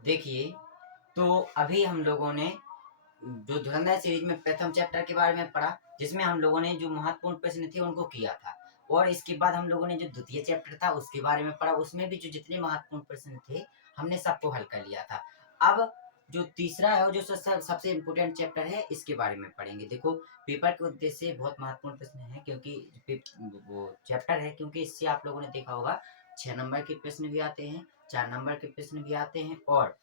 देखिए, तो अभी हम लोगों ने जो धुरंधर सीरीज में प्रथम चैप्टर के बारे में पढ़ा, जिसमें हम लोगों ने जो महत्वपूर्ण प्रश्न थे उनको किया था, और इसके बाद हम लोगों ने जो द्वितीय चैप्टर था उसके बारे में पढ़ा, उसमें भी जो जितने महत्वपूर्ण प्रश्न थे हमने सबको हल कर लिया था। अब जो तीसरा है और जो सबसे इम्पोर्टेंट चैप्टर है इसके बारे में पढ़ेंगे। देखो, पेपर के उद्देश्य से बहुत महत्वपूर्ण प्रश्न है, क्योंकि वो चैप्टर है, क्योंकि इससे आप लोगों ने देखा होगा 6 नंबर के प्रश्न भी आते हैं, 4 नंबर के प्रश्न भी आते हैं, और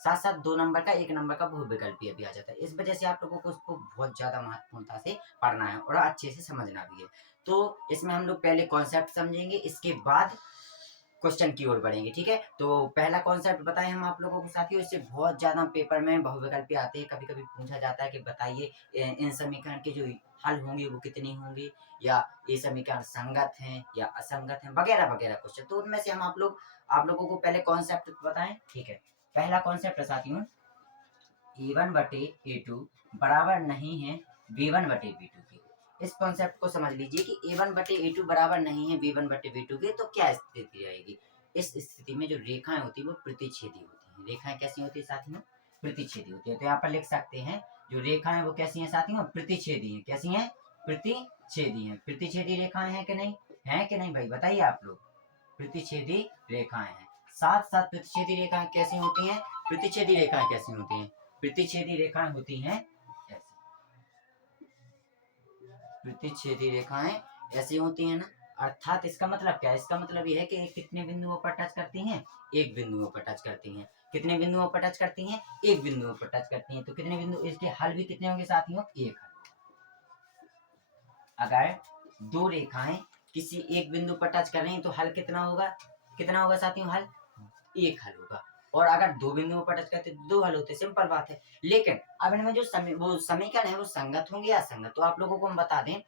साथ साथ 2 नंबर का 1 नंबर का बहुविकल्पीय भी आ जाता है। इस वजह से आप लोगों को उसको बहुत ज़्यादा महत्वपूर्णता से पढ़ना है और अच्छे से समझना भी है। तो इसमें हम लोग पहले कॉन्सेप्ट समझेंगे, इसके बाद क्वेश्चन की ओर बढ़ेंगे, ठीक है। तो पहला कॉन्सेप्ट बताएं हम आप लोगों को साथियों, इससे बहुत ज्यादा पेपर में बहुविकल्पीय आते हैं, कभी कभी पूछा जाता है कि बताइए इन समीकरण के जो हल होंगे वो कितने होंगे, या ये समीकरण संगत हैं या असंगत हैं, वगैरह वगैरह क्वेश्चन। तो उनमें से हम आप लोगों को पहले कॉन्सेप्ट बताएं, ठीक है। पहला कॉन्सेप्ट है साथियों, A1/A2 बराबर नहीं है B1/B2 के। इस कॉन्सेप्ट को समझ लीजिए कि A1/A2 बराबर नहीं है B1/B2 के, तो क्या स्थिति रहेगी। इस स्थिति में जो रेखाएं होती है वो प्रतिच्छेदी होती हैं। रेखाएं कैसी होती है साथियों? प्रतिच्छेदी होती है। तो यहाँ पर लिख सकते हैं जो रेखाएं वो कैसी हैं साथियों? प्रतिच्छेदी हैं। कैसी हैं? प्रतिच्छेदी हैं। प्रतिच्छेदी रेखाएं हैं कि नहीं? हैं कि नहीं भाई, बताइए आप लोग। प्रतिच्छेदी रेखाएं हैं। साथ साथ प्रतिच्छेदी रेखाएं कैसी होती हैं? प्रतिच्छेदी रेखाएं कैसी होती हैं? प्रतिच्छेदी रेखाएं होती हैं ऐसी। प्रतिच्छेदी रेखाएं ऐसी होती हैं ना। अर्थात इसका मतलब क्या है? इसका मतलब यह है कि कितने बिंदुओं पर टच करती हैं? एक बिंदुओं पर टच करती हैं। कितने बिंदुओं पर टच करती हैं? एक बिंदुओं पर टच करती हैं। तो कितने बिंदु, इसके हल भी कितने होंगे साथियों? एक हल। अगर दो रेखाएं किसी एक बिंदु पर टच कर रही हैं तो हल कितना होगा? कितना होगा साथियों हल? एक हल होगा। और अगर दो बिंदुओं पर टच करते तो दो हल होते, सिंपल बात है। लेकिन अब इनमें जो वो समीकरण है वो संगत होंगे या असंगत? तो आप लोगों को हम बता दें,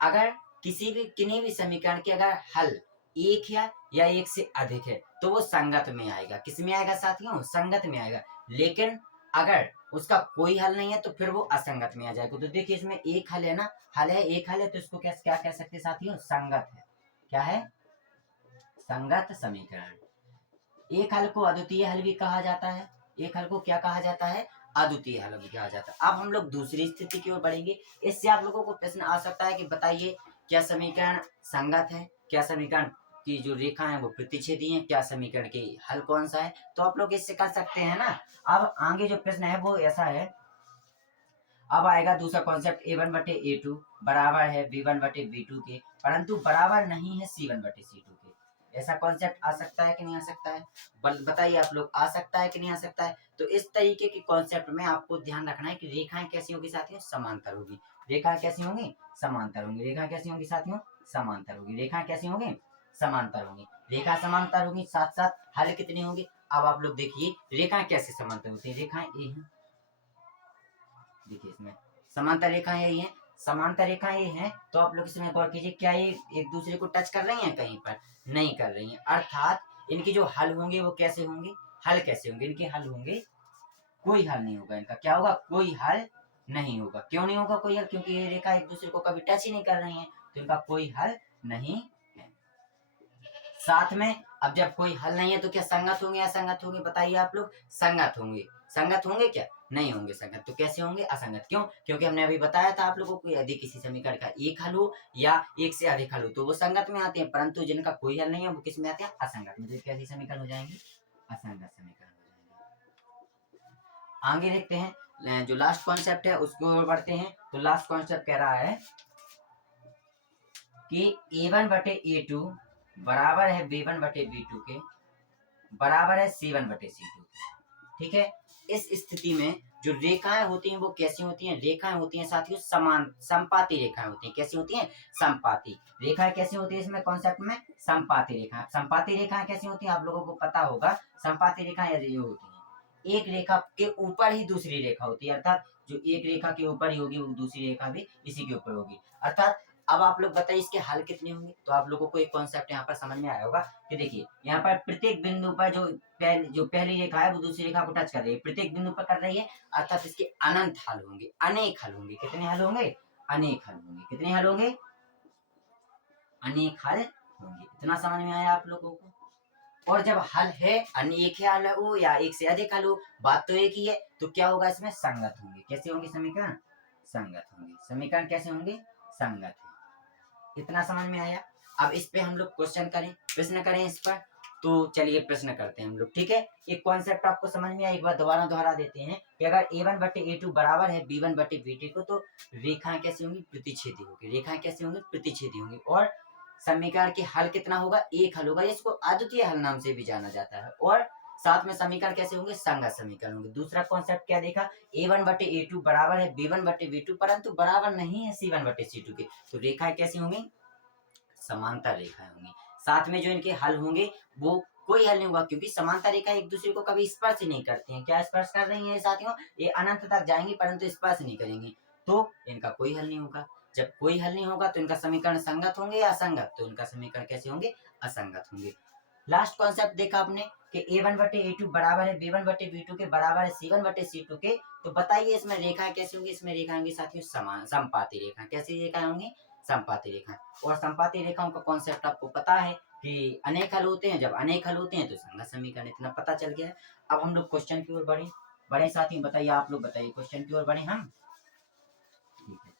अगर किन्हीं भी समीकरण के अगर हल एक है या एक से अधिक है तो वो संगत में आएगा। किस में आएगा साथियों? संगत में आएगा। लेकिन अगर उसका कोई हल नहीं है तो फिर वो असंगत में आ जाएगा। तो देखिए, इसमें एक हल है ना, हल है, एक हल है, तो इसको क्या कह सकते हैं साथियों? संगत है। क्या है? संगत समीकरण। एक हल को अद्वितीय हल भी कहा जाता है। एक हल को क्या कहा जाता है? अद्वितीय हल भी कहा जाता है। अब हम लोग दूसरी स्थिति की ओर बढ़ेंगे। इससे आप लोगों को प्रश्न आ सकता है कि बताइए क्या समीकरण संगत है, क्या समीकरण की जो रेखा है वो प्रतिच्छेदी है, क्या समीकरण के हल कौन सा है? तो आप लोग इससे कर सकते हैं ना। अब आगे जो प्रश्न है वो ऐसा है, अब आएगा दूसरा कॉन्सेप्ट, A1/A2 बराबर है B1/B2 के, परंतु बराबर नहीं है C1/C2 के। ऐसा कॉन्सेप्ट आ सकता है कि नहीं आ सकता है? बताइए आप लोग, आ सकता है कि नहीं आ सकता है? तो इस तरीके के कॉन्सेप्ट में आपको ध्यान रखना है कि रेखाएं कैसी होगी साथियों? समांतर होगी। रेखाएं कैसी होंगी? समांतर होंगी। रेखाएं कैसी होंगी साथियों? समांतर होगी। रेखाएं कैसी होंगी? समांतर होंगी। रेखा समांतर होगी, साथ साथ हल कितनी होंगी? अब आप लोग देखिए रेखाएं कैसे समांतर होती है। रेखाएं ये हैं, देखिए इसमें समांतर रेखाएं यही हैं। समांतर रेखाएं ये हैं, तो आप लोग इसमें गौर कीजिए, क्या ये एक दूसरे को टच कर रही हैं? कहीं पर नहीं कर रही हैं। अर्थात इनके जो हल होंगे वो कैसे होंगे? हल कैसे होंगे? इनके हल होंगे, कोई हल नहीं होगा इनका। क्या होगा? कोई हल नहीं होगा। क्यों नहीं होगा कोई हल? क्योंकि ये रेखा एक दूसरे को कभी टच ही नहीं कर रही है, तो इनका कोई हल नहीं है। साथ में अब जब कोई हल नहीं है तो क्या संगत होंगे या असंगत होंगे? बताइए आप लोग। संगत होंगे। संगत होंगे क्या? नहीं होंगे संगत। तो कैसे होंगे? असंगत। क्यों? क्योंकि हमने अभी बताया था आप लोगों को, यदि किसी समीकरण का एक हल हो या एक से अधिक हल हो तो वो संगत में आते हैं, परंतु जिनका कोई हल नहीं है वो किस में आते हैं? असंगत में। तो कैसे समीकरण हो जाएंगे? असंगत समीकरण हो जाएंगे। आगे देखते हैं, जो लास्ट कॉन्सेप्ट है उसको बढ़ते हैं। तो लास्ट कॉन्सेप्ट कह रहा है कि A1/A2 बराबर है B1/B2 के, बराबर है C1/C2 के। ठीक है। इस स्थिति में जो रेखाएं होती हैं वो कैसी होती हैं? रेखाएं होती हैं साथियों समान संपाती रेखाएं होती हैं। कैसी होती हैं? संपाती रेखाएं। कैसी होती है इसमें कॉन्सेप्ट में? संपाती रेखाएं। संपाती रेखाएं कैसी होती हैं आप लोगों को पता होगा। संपाती रेखाएं ये होती हैं, एक रेखा के ऊपर ही दूसरी रेखा होती है, अर्थात जो एक रेखा के ऊपर ही होगी वो दूसरी रेखा भी इसी के ऊपर होगी। अर्थात अब आप लोग बताइए इसके हल कितने होंगे? तो आप लोगों को एक कॉन्सेप्ट यहाँ पर समझ में आया होगा कि देखिए यहाँ पर प्रत्येक बिंदु पर जो पहली रेखा है वो दूसरी रेखा को टच कर रही है, प्रत्येक बिंदु पर कर रही है, अर्थात इसके अनंत हल होंगे, अनेक हल होंगे। कितने हल होंगे? अनेक हल होंगे। कितने हल होंगे? अनेक हल होंगे। इतना समझ में आया आप लोगों को? और जब हल है अनेक है हल हो या एक से अधिक हल हो, बात तो एक ही है, तो क्या होगा इसमें संगत होंगे। कैसे होंगे समीकरण? संगत होंगे। समीकरण कैसे होंगे? संगत है। इतना समझ में आया? अब इस पे हम लोग क्वेश्चन करें, प्रश्न करें इस पर। तो चलिए प्रश्न करते हैं हम लोग, ठीक है। एक कॉन्सेप्ट आपको समझ में आया, एक बार दोबारा दोहरा देते हैं कि अगर a1 बटे a2 बराबर है b1 बटे b2 को, तो रेखाएं कैसे होंगी? प्रतिच्छेदी होगी। रेखाएं कैसे होंगी? प्रतिच्छेदी होंगी। और समीकरण के हल कितना होगा? एक हल होगा, इसको अद्वितीय हल नाम से भी जाना जाता है। और साथ में समीकरण कैसे होंगे? संगत समीकरण होंगे। दूसरा कॉन्सेप्ट क्या देखा? a1 बटे a2 बराबर है b1 बटे b2, परंतु बराबर नहीं है c1 बटे c2 के, तो रेखाएं कैसी होंगी? समांतर रेखाएं होंगी। साथ में जो इनके हल होंगे वो कोई हल नहीं होगा, क्योंकि समांतर रेखा एक दूसरे को कभी स्पर्श ही नहीं करती हैं। क्या स्पर्श कर रही हैं साथियों? ये अनंत तक जाएंगी परंतु स्पर्श नहीं करेंगी, तो इनका कोई हल नहीं होगा। जब कोई हल नहीं होगा तो इनका समीकरण संगत होंगे या असंगत? तो इनका समीकरण कैसे होंगे? असंगत होंगे। लास्ट कॉन्सेप्ट देखा आपने कि a1 बटे a2 बराबर है b1 बटे b2 के, बराबर है c1 बटे c2 के, तो बताइए इसमें रेखाएं कैसी होंगी? इसमें रेखाएं होंगी साथियों समान समपाती रेखाएं। कैसी रेखाएं होंगी? समपाती रेखाएं। और समपाती रेखाओं का कॉन्सेप्ट आपको पता है कि अनेक हल होते हैं, जब अनेक हल होते हैं तो संगत समीकरण, इतना पता चल गया है। अब हम लोग क्वेश्चन की ओर बढ़े। बड़े साथी बताइए, आप लोग बताइए क्वेश्चन की ओर बढ़े हम। ठीक है,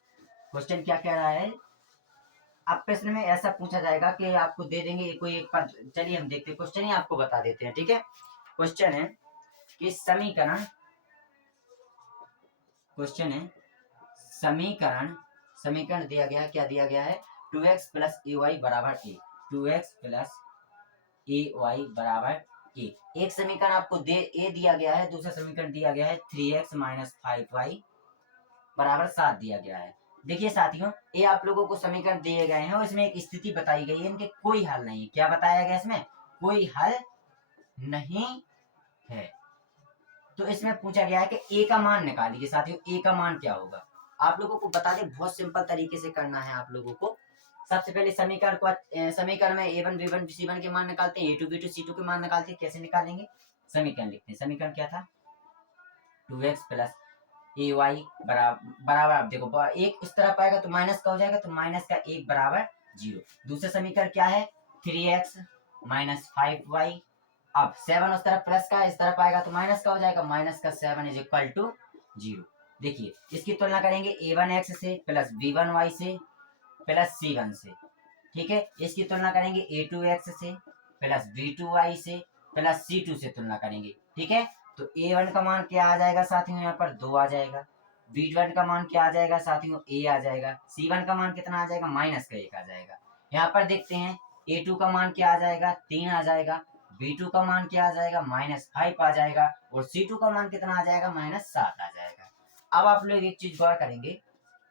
क्वेश्चन क्या कह रहा है? अब प्रश्न में ऐसा पूछा जाएगा कि आपको दे देंगे कोई एक पद। चलिए हम देखते हैं, क्वेश्चन ही आपको बता देते हैं, ठीक है। क्वेश्चन है कि समीकरण, क्वेश्चन है समीकरण, समीकरण दिया गया है, क्या दिया गया है? 2x प्लस ए वाई बराबर ए। 2x प्लस ए वाई बराबर ए। एक समीकरण आपको ए दिया गया है, दूसरा समीकरण दिया गया है 3x माइनस 5y बराबर 7 दिया गया है। देखिए साथियों, ये आप लोगों को समीकरण दिए गए हैं और इसमें एक स्थिति बताई गई है, इनके कोई हल नहीं। क्या बताया गया इसमें? कोई हल नहीं है। तो इसमें पूछा गया है कि ए का मान निकालिए। साथियों ए का मान क्या होगा? आप लोगों को बता दें, बहुत सिंपल तरीके से करना है आप लोगों को। सबसे पहले समीकरण को, समीकरण में a1 b1 c1 के मान निकालते हैं, a2 b2 c2 के मान निकालते हैं। कैसे निकालेंगे? समीकरण लिखते हैं। समीकरण क्या था? 2x प्लस ए वाई बराबर आप देखो, एक इस तरफ आएगा तो माइनस का हो जाएगा, तो माइनस का 1 बराबर 0। दूसरा समीकरण क्या है? 3x minus 5y। अब 7 उस तरफ प्लस का, इस तरफ आएगा तो माइनस का हो जाएगा, माइनस का 7 इज इक्वल टू 0। देखिए इसकी तुलना करेंगे a1x से प्लस b1y से प्लस c1 से, ठीक है। इसकी तुलना करेंगे a2x से प्लस b2y से प्लस c2 से तुलना करेंगे, ठीक है। तो a1 का मान क्या आ जाएगा साथियों? यहाँ पर 2 आ जाएगा। b1 का मान क्या आ जाएगा साथियों? a आ जाएगा। c1 का मान कितना आ जाएगा? माइनस का 1 आ जाएगा। यहाँ पर देखते हैं a2 का मान क्या आ जाएगा? 3 आ जाएगा। b2 का मान क्या आ जाएगा? माइनस 5 आ जाएगा। और c2 का मान कितना आ जाएगा? माइनस 7 आ जाएगा। अब आप लोग एक चीज गौर करेंगे,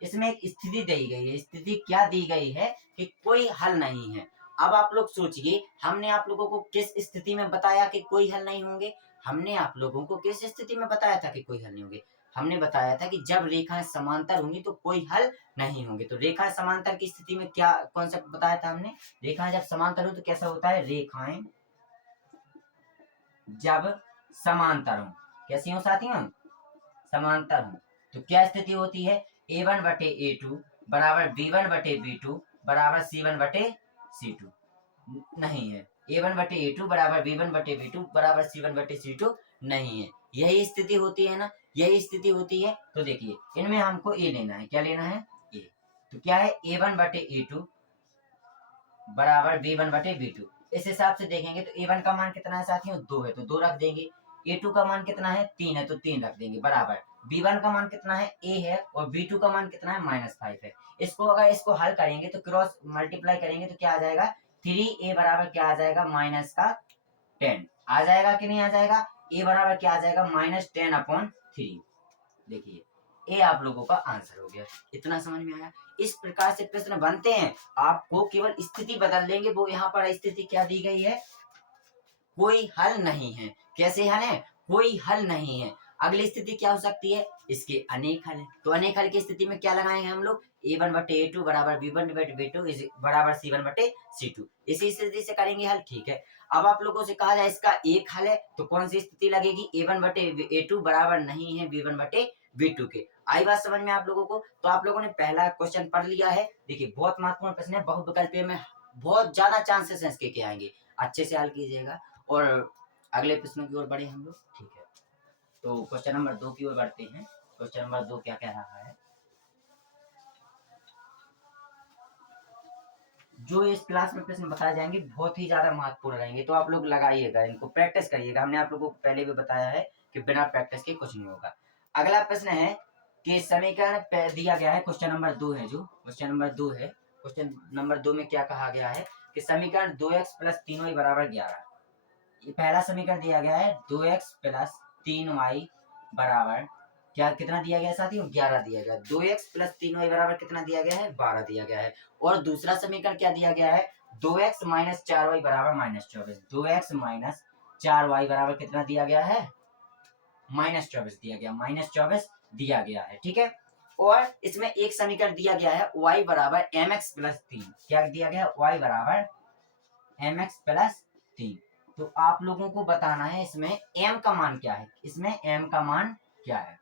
इसमें एक स्थिति दी गई है। स्थिति क्या दी गई है? कि कोई हल नहीं है। अब आप लोग सोचिए, हमने आप लोगों को किस स्थिति में बताया कि कोई हल नहीं होंगे? हमने आप लोगों को किस स्थिति में बताया था कि कोई हल नहीं होंगे? हमने बताया था कि जब रेखाएं समांतर होंगी तो कोई हल नहीं होंगे। तो रेखाएं समांतर की स्थिति में क्या कॉन्सेप्ट बताया था हमने? रेखाएं जब समांतर हो तो कैसा होता है? रेखाएं जब समांतर हो, कैसी हो साथियों? समांतर हो तो क्या स्थिति होती है? a1 बटे a2 बराबर b1 बटे b2 बराबर c1 बटे c2 नहीं है। a1 बटे a2 बराबर b1 बटे b2 बराबर c1 बटे c2 नहीं है। यही स्थिति होती है ना, यही स्थिति होती है। तो देखिए इनमें हमको a लेना है। क्या लेना है? a। तो क्या है? a1 बटे a2 बराबर b1 बटे b2। इस हिसाब से देखेंगे तो a1 का मान कितना है साथियों? 2 है तो 2 रख देंगे। a2 का मान कितना है? 3 है तो 3 रख देंगे, बराबर b1 का मान कितना है? a है। और b2 का मान कितना है? -5 है। इसको अगर इसको हल करेंगे तो क्रॉस मल्टीप्लाई करेंगे तो क्या आ जाएगा? 3a बराबर क्या आ जाएगा? -10 आ जाएगा कि नहीं आ जाएगा? a बराबर क्या आ जाएगा? -10/3। देखिए ये आप लोगों का आंसर हो गया। इतना समझ में आया? इस प्रकार से प्रश्न बनते हैं। आपको केवल स्थिति बदल देंगे। वो यहाँ पर स्थिति क्या दी गई है? कोई हल नहीं है। कैसे हल है? कोई हल नहीं है। अगली स्थिति क्या हो सकती है? इसके अनेक हल है। तो अनेक हल की स्थिति में क्या लगाएंगे हम लोग? a1 बटे a2 बराबर b1 बटे b2 बराबर c1 बटे c2। इसी स्थिति से करेंगे हल, ठीक है। अब आप लोगों से कहा जाए इसका एक हल है तो कौन सी स्थिति लगेगी? a1 बटे a2 बराबर नहीं है b1 बटे b2 के। आई बात समझ में आप लोगों को? तो आप लोगों ने पहला क्वेश्चन पढ़ लिया है। देखिए बहुत महत्वपूर्ण प्रश्न है, बहुविकल्पीय में बहुत ज्यादा चांसेस हैं इसके के आएंगे। अच्छे से हल कीजिएगा। और अगले प्रश्न की ओर बढ़े हम लोग। ठीक है, तो क्वेश्चन नंबर 2 की ओर बढ़ते हैं। क्वेश्चन नंबर 2 क्या कह रहा है, जो इस क्लास में प्रश्न बताए जाएंगे बहुत ही ज्यादा महत्वपूर्ण रहेंगे, तो आप लोग लगाइएगा, इनको प्रैक्टिस करिएगा। हमने आप लोगों को पहले भी बताया है कि बिना प्रैक्टिस के कुछ नहीं होगा। अगला प्रश्न है कि समीकरण दिया गया है, क्वेश्चन नंबर 2 है, जो क्वेश्चन नंबर 2 है, क्वेश्चन नंबर 2 में क्या कहा गया है कि समीकरण 2x प्लस 3y बराबर 11। ये पहला समीकरण दिया गया है 2x प्लस 3y बराबर क्या, कितना दिया गया है साथियों, 11 दिया गया है। 2x प्लस 3y बराबर कितना दिया गया है, 12 दिया गया है। और दूसरा समीकरण क्या दिया गया है, 2x माइनस 4y बराबर माइनस 24। 2x माइनस 4y बराबर कितना दिया गया है, माइनस 24 दिया गया, माइनस 24 दिया गया है। ठीक है, और इसमें एक समीकरण दिया गया है y बराबर mx प्लस 3। क्या दिया गया है, y बराबर mx प्लस 3। तो आप लोगों को बताना है इसमें m का मान क्या है, इसमें m का मान क्या है।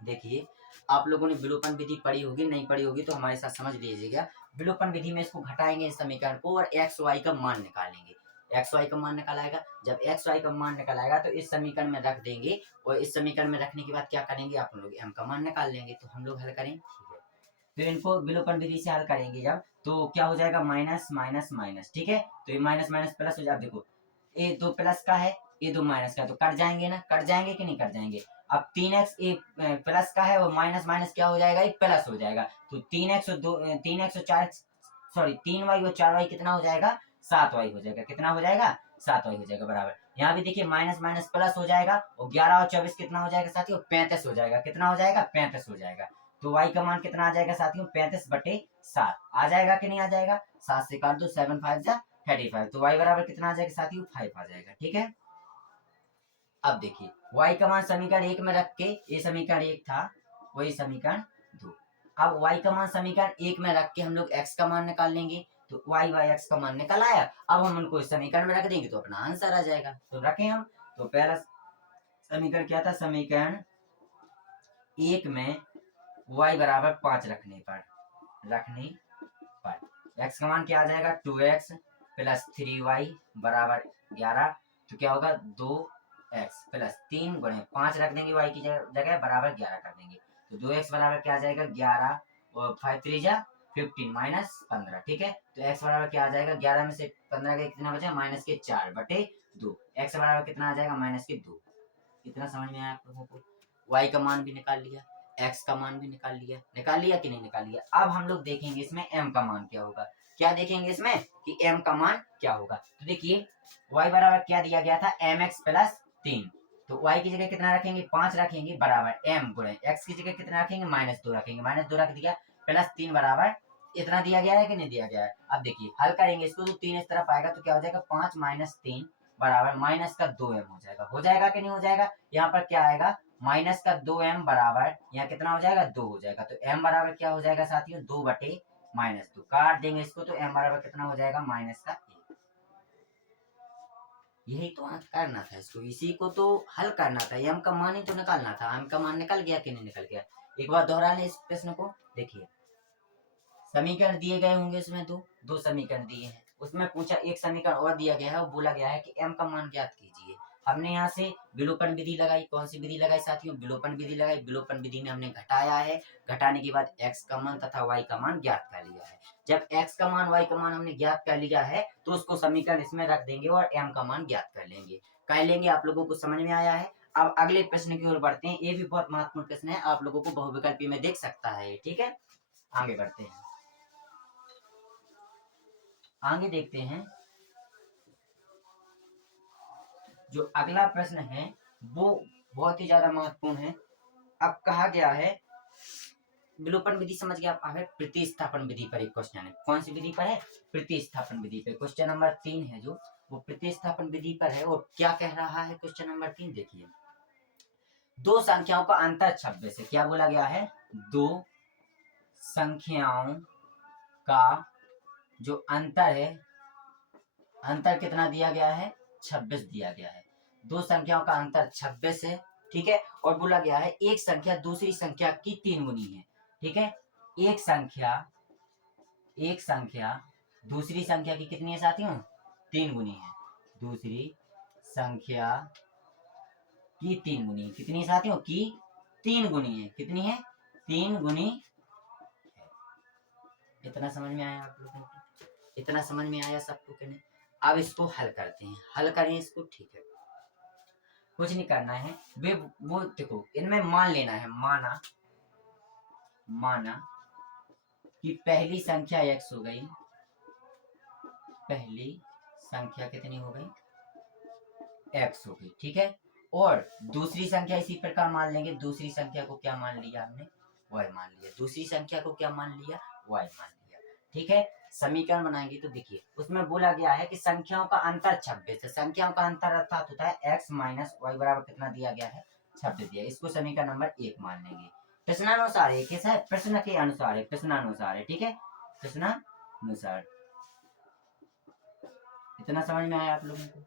देखिए, आप लोगों ने विलोपन विधि पढ़ी होगी, नहीं पढ़ी होगी तो हमारे साथ समझ लीजिएगा। विलोपन विधि में इसको घटाएंगे इस समीकरण को और एक्स वाई का मान निकालेंगे। एक्स वाई का मान निकाल आएगा, जब एक्स वाई का मान निकाल आएगा तो इस समीकरण में रख देंगे और इस समीकरण में रखने के बाद क्या करेंगे, आप लोग एम का मान निकाल लेंगे। तो हम लोग हल करें, ठीक है, तो इनको विलोपन विधि से हल करेंगे जब, तो क्या हो जाएगा, माइनस माइनस माइनस। ठीक है, तो ये माइनस माइनस प्लस हो जाए। देखो ये 2 प्लस का है, ये 2 माइनस का है, तो कट जाएंगे ना, कट जाएंगे कि नहीं कट जाएंगे। अब 3x एक प्लस का है और माइनस माइनस क्या हो जाएगा, एक प्लस हो जाएगा। तो 3x और 2 3x और 4x सॉरी 3y और 4y कितना हो जाएगा, 7y हो जाएगा। कितना हो जाएगा, 7y हो जाएगा बराबर। यहाँ भी देखिए माइनस माइनस प्लस हो जाएगा और 11 और 24 कितना हो जाएगा साथियों, 35 हो जाएगा। कितना हो जाएगा, 35 हो जाएगा। तो y का मान कितना आ जाएगा साथियों, 35/7 आ जाएगा कि नहीं आ जाएगा। 7 से काट दो, 7 5 जा 35। तो y बराबर कितना आ जाएगा साथियों, 5 आ जाएगा। ठीक है, अब देखिए y का मान समीकरण 1 में रख के, ये समीकरण 1 था, वही समीकरण 2। अब y का मान समीकरण 1 में रख के हम लोग x का मान निकाल लेंगे। तो y बाई x का मान निकल आया। अब हम उनको इस समीकरण में रख देंगे तो अपना आंसर आ जाएगा। तो रखें हम, तो पहला समीकरण क्या था, समीकरण 1 में y बराबर 5 रखने पर x का मान क्या आ जाएगा, 2x प्लस 3y बराबर 11। तो क्या होगा, 2x प्लस 3 गुणे 5 रख देंगे y की जगह, बराबर 11 कर देंगे। तो 2x बराबर क्या आ जाएगा, 11 और 5 3 जा 15 माइनस 15। ठीक है, तो x बराबर क्या आ जाएगा, 11 में से 15 के कितना बचा, माइनस के 4/2। x बराबर कितना आ जाएगा, माइनस के 2। कितना समझ में आया आप लोगों को। y का मान भी निकाल लिया, x का मान भी निकाल लिया कि नहीं निकाल लिया। अब हम लोग देखेंगे इसमें m का मान क्या होगा। क्या देखेंगे इसमें कि m का मान क्या होगा। तो देखिए y बराबर क्या दिया गया था, mx प्लस 3। तो y की जगह कितना रखेंगे, 5 रखेंगे बराबर m गुणे x की जगह कितना रखेंगे, -2 रखेंगे। -2 रख दिया, प्लस 3 बराबर इतना दिया गया है कि नहीं दिया गया है। अब देखिए हल करेंगे इसको, तो 3 इस तरफ आएगा तो क्या हो जाएगा, 5 माइनस 3 बराबर माइनस का 2m हो जाएगा। हो जाएगा कि नहीं हो जाएगा। यहाँ पर क्या आएगा, माइनस का 2m बराबर यहाँ कितना हो जाएगा, 2 हो जाएगा। तो m बराबर क्या हो जाएगा साथियों, 2/-2। काट देंगे इसको तो m बराबर कितना हो जाएगा, -1। यही तो करना था इसको, इसी को तो हल करना था। m का मान ही तो निकालना था। m का मान निकल गया कि नहीं निकल गया। एक बार दोहरा लें इस प्रश्न को। देखिए समीकरण दिए गए होंगे, इसमें दो समीकरण दिए हैं। उसमें पूछा, एक समीकरण और दिया गया है और बोला गया है कि m का मान ज्ञात कीजिए। हमने यहाँ से विलोपन विधि लगाई। कौन सी विधि लगाई साथियों, विलोपन विधि लगाई। विलोपन विधि में हमने घटाया है, घटाने के बाद x का मान तथा y का मान ज्ञात कर लिया है। जब x का मान y का मान हमने ज्ञात कर लिया है तो उसको समीकरण इसमें रख देंगे और m का मान ज्ञात कर लेंगे। आप लोगों को समझ में आया है। अब अगले प्रश्न की ओर बढ़ते हैं। ये भी बहुत महत्वपूर्ण प्रश्न है, आप लोगों को बहुविकल्पी में देख सकता है। ठीक है, आगे बढ़ते हैं, आगे देखते हैं। जो अगला प्रश्न है वो बहुत ही ज्यादा महत्वपूर्ण है। अब कहा गया है, विलोपन विधि समझ गया आप, प्रतिस्थापन विधि पर एक क्वेश्चन है। कौन सी विधि पर है, प्रतिस्थापन विधि पे। क्वेश्चन नंबर 3 है जो, वो प्रतिस्थापन विधि पर है। और क्या कह रहा है क्वेश्चन नंबर 3, देखिए दो संख्याओं का अंतर 26 है। क्या बोला गया है, दो संख्याओं का जो अंतर है, अंतर कितना दिया गया है, 26 दिया गया है। दो संख्याओं का अंतर 26 है। ठीक है, और बोला गया है एक संख्या दूसरी संख्या की 3 गुनी है। ठीक है, एक संख्या दूसरी संख्या की कितनी है साथियों, 3 गुनी है। दूसरी संख्या की 3 गुनी। कितनी साथियों की 3 गुनी है। कितनी है 3 गुनी है। इतना समझ में आया आप लोगों को? इतना समझ में आया सबको कि नहीं? अब इसको हल करते हैं, हल करें इसको। ठीक है, कुछ नहीं करना है, वे वो देखो इनमें मान लेना है। माना कि पहली संख्या x हो गई, पहली संख्या कितनी हो गई x हो गई, ठीक है। और दूसरी संख्या इसी प्रकार मान लेंगे। दूसरी संख्या को क्या मान लिया हमने y मान लिया। दूसरी संख्या को क्या मान लिया y मान लिया, ठीक है। समीकरण बनाएंगे तो देखिए उसमें बोला गया है कि संख्याओं का अंतर 26 है। संख्याओं का अंतर अर्थात होता है x माइनस वाई बराबर कितना दिया गया है 26 दिया। इसको समीकरण नंबर 1 मान लेंगे। प्रश्नानुसार है, कैसा है प्रश्न के अनुसार है, प्रश्नानुसार है, ठीक है, प्रश्नानुसार। इतना समझ में आया आप लोगों को?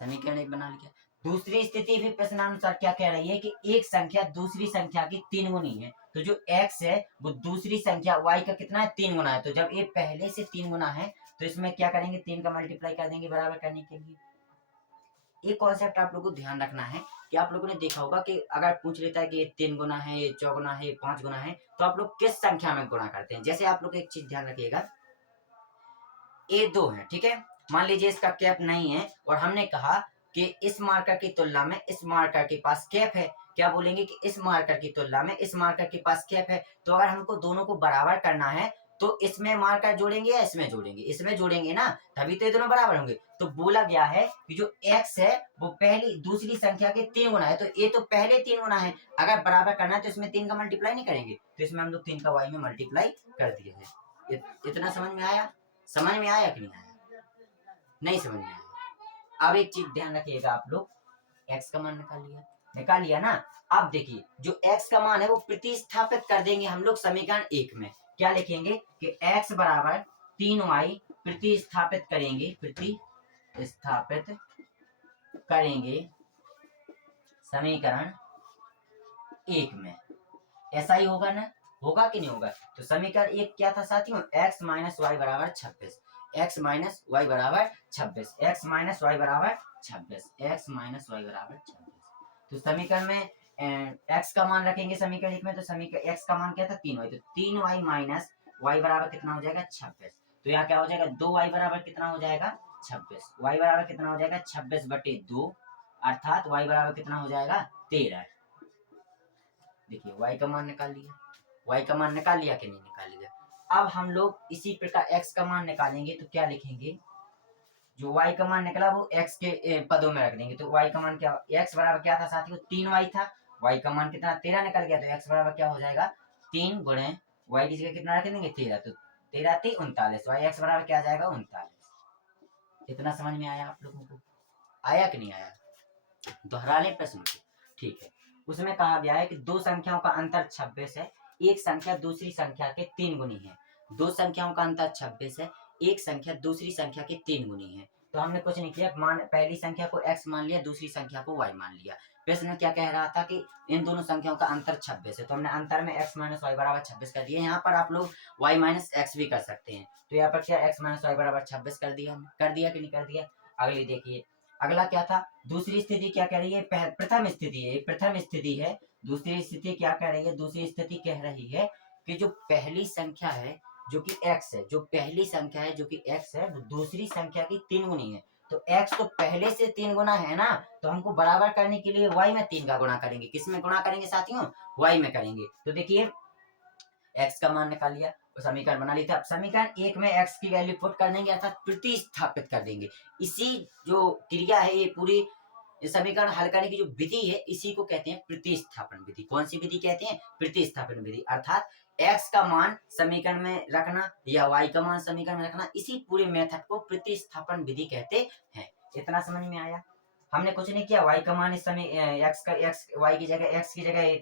समीकरण 1 बना लिया। दूसरी स्थिति भी प्रश्नानुसार क्या कह रही है कि एक संख्या दूसरी संख्या की 3 गुनी है। तो जो x है वो दूसरी संख्या y का कितना है 3 गुना है। तो जब ये पहले से 3 गुना है तो इसमें क्या करेंगे 3 का मल्टीप्लाई कर देंगे बराबर करने के लिए। एक कॉन्सेप्ट आप लोगों को ध्यान रखना है कि आप लोगों ने देखा होगा कि अगर पूछ लेता है कि ये 3 गुना है, ये 4 गुना है, ये 5 गुना है, तो आप लोग किस संख्या में गुणा करते हैं। जैसे आप लोग एक चीज ध्यान रखिएगा, ये 2 है, ठीक है, मान लीजिए इसका कैप नहीं है और हमने कहा कि इस मार्कर की तुलना में इस मार्कर के पास कैप है। क्या बोलेंगे कि इस मार्कर की तुलना में इस मार्कर के पास कैप है। तो अगर हमको दोनों को बराबर करना है तो इसमें मार्कर जोड़ेंगे या इसमें जोड़ेंगे, इसमें जोड़ेंगे ना, तभी तो ये दोनों बराबर होंगे। तो बोला गया है कि जो x है वो पहली दूसरी संख्या के 3 गुना है। तो ये तो पहले 3 गुना है, अगर बराबर करना है तो इसमें 3 का मल्टीप्लाई नहीं करेंगे, तो इसमें हम लोग 3 का y में मल्टीप्लाई कर दिए हैं। इतना समझ में आया? समझ में आया कि नहीं आया? नहीं समझ में आया। अब एक चीज ध्यान रखिएगा आप लोग, x का मान निकाल लिया ना। अब देखिए जो x का मान है वो प्रतिस्थापित कर देंगे हम लोग समीकरण 1 में। क्या लिखेंगे कि x बराबर 3y प्रतिस्थापित करेंगे समीकरण 1 में। ऐसा ही होगा ना, होगा कि नहीं होगा? तो समीकरण 1 क्या था साथियों, x माइनस वाई बराबर 26, x माइनस वाई बराबर 26, x माइनस वाई बराबर 26, x माइनस वाई बराबर 26। तो समीकरण में x का मान रखेंगे समीकरण 1 में। तो समीकरण x का मान क्या था 3y, तो 3y माइनस y बराबर कितना हो जाएगा 26। तो यहाँ क्या हो जाएगा 2y बराबर कितना हो जाएगा 26। y बराबर कितना हो जाएगा 26/2, अर्थात y बराबर कितना हो जाएगा 13। देखिए y का मान निकाल लिया, y का मान निकाल लिया कि नहीं निकाल लिया। अब हम लोग इसी प्रकार x का मान निकालेंगे तो क्या लिखेंगे, जो y का मान निकला वो x के पदों में रख देंगे। तो y का मान क्या, x बराबर क्या था साथियों 3y था, y का मान कितना 13 निकल गया। तो x बराबर क्या हो जाएगा 3 गुणे y की जगह कितना रख देंगे 13, तो 13 3 39, y x बराबर क्या आ जाएगा 39। इतना समझ में आया आप लोगों को? आया कि नहीं आया? दोहरा ले प्रश्न को, ठीक है। उसमें कहा गया है कि दो संख्याओं का अंतर 26 है, एक संख्या दूसरी संख्या के 3 गुनी है। दो संख्याओं का अंतर 26 है, एक संख्या दूसरी संख्या के 3 गुनी है। तो हमने कुछ नहीं किया, पहली संख्या को x मान लिया, दूसरी संख्या को y मान लिया। प्रश्न क्या कह रहा था कि इन दोनों संख्याओं का अंतर 26 है, तो हमने अंतर में x माइनस वाई बराबर 26 कर दिया। यहाँ पर आप लोग y माइनस एक्स भी कर सकते हैं। तो यहाँ पर क्या x माइनस वाई बराबर 26 कर दिया हमने, कर दिया कि नहीं कर दिया? अगली देखिए, अगला क्या था, दूसरी स्थिति क्या कह रही है, प्रथम स्थिति है, प्रथम स्थिति है। दूसरी स्थिति क्या कह रही है, दूसरी स्थिति कह रही है कि जो पहली संख्या है जो कि x है, जो पहली संख्या है जो कि x है वो दूसरी संख्या की 3 गुनी है। तो x तो पहले से 3 गुना है ना, तो हमको बराबर करने के लिए y में 3 का गुणा करेंगे। किस में गुणा करेंगे साथियों? y में करेंगे। तो देखिए x का मान निकाल लिया और समीकरण बना लिया था। समीकरण 1 में x की वैल्यू पुट कर देंगे अर्थात प्रतिस्थापित कर देंगे। इसी जो क्रिया है ये पूरी समीकरण हल करने की जो विधि है इसी को कहते हैं प्रतिस्थापन विधि। कौन सी विधि कहते हैं? प्रतिस्थापन विधि। अर्थात x का मान समीकरण में रखना या y का मान समीकरण में रखना, इसी पूरे मेथड को प्रतिस्थापन विधि कहते हैं। इतना समझ में आया? हमने कुछ नहीं किया, y का मान इस समय y की जगह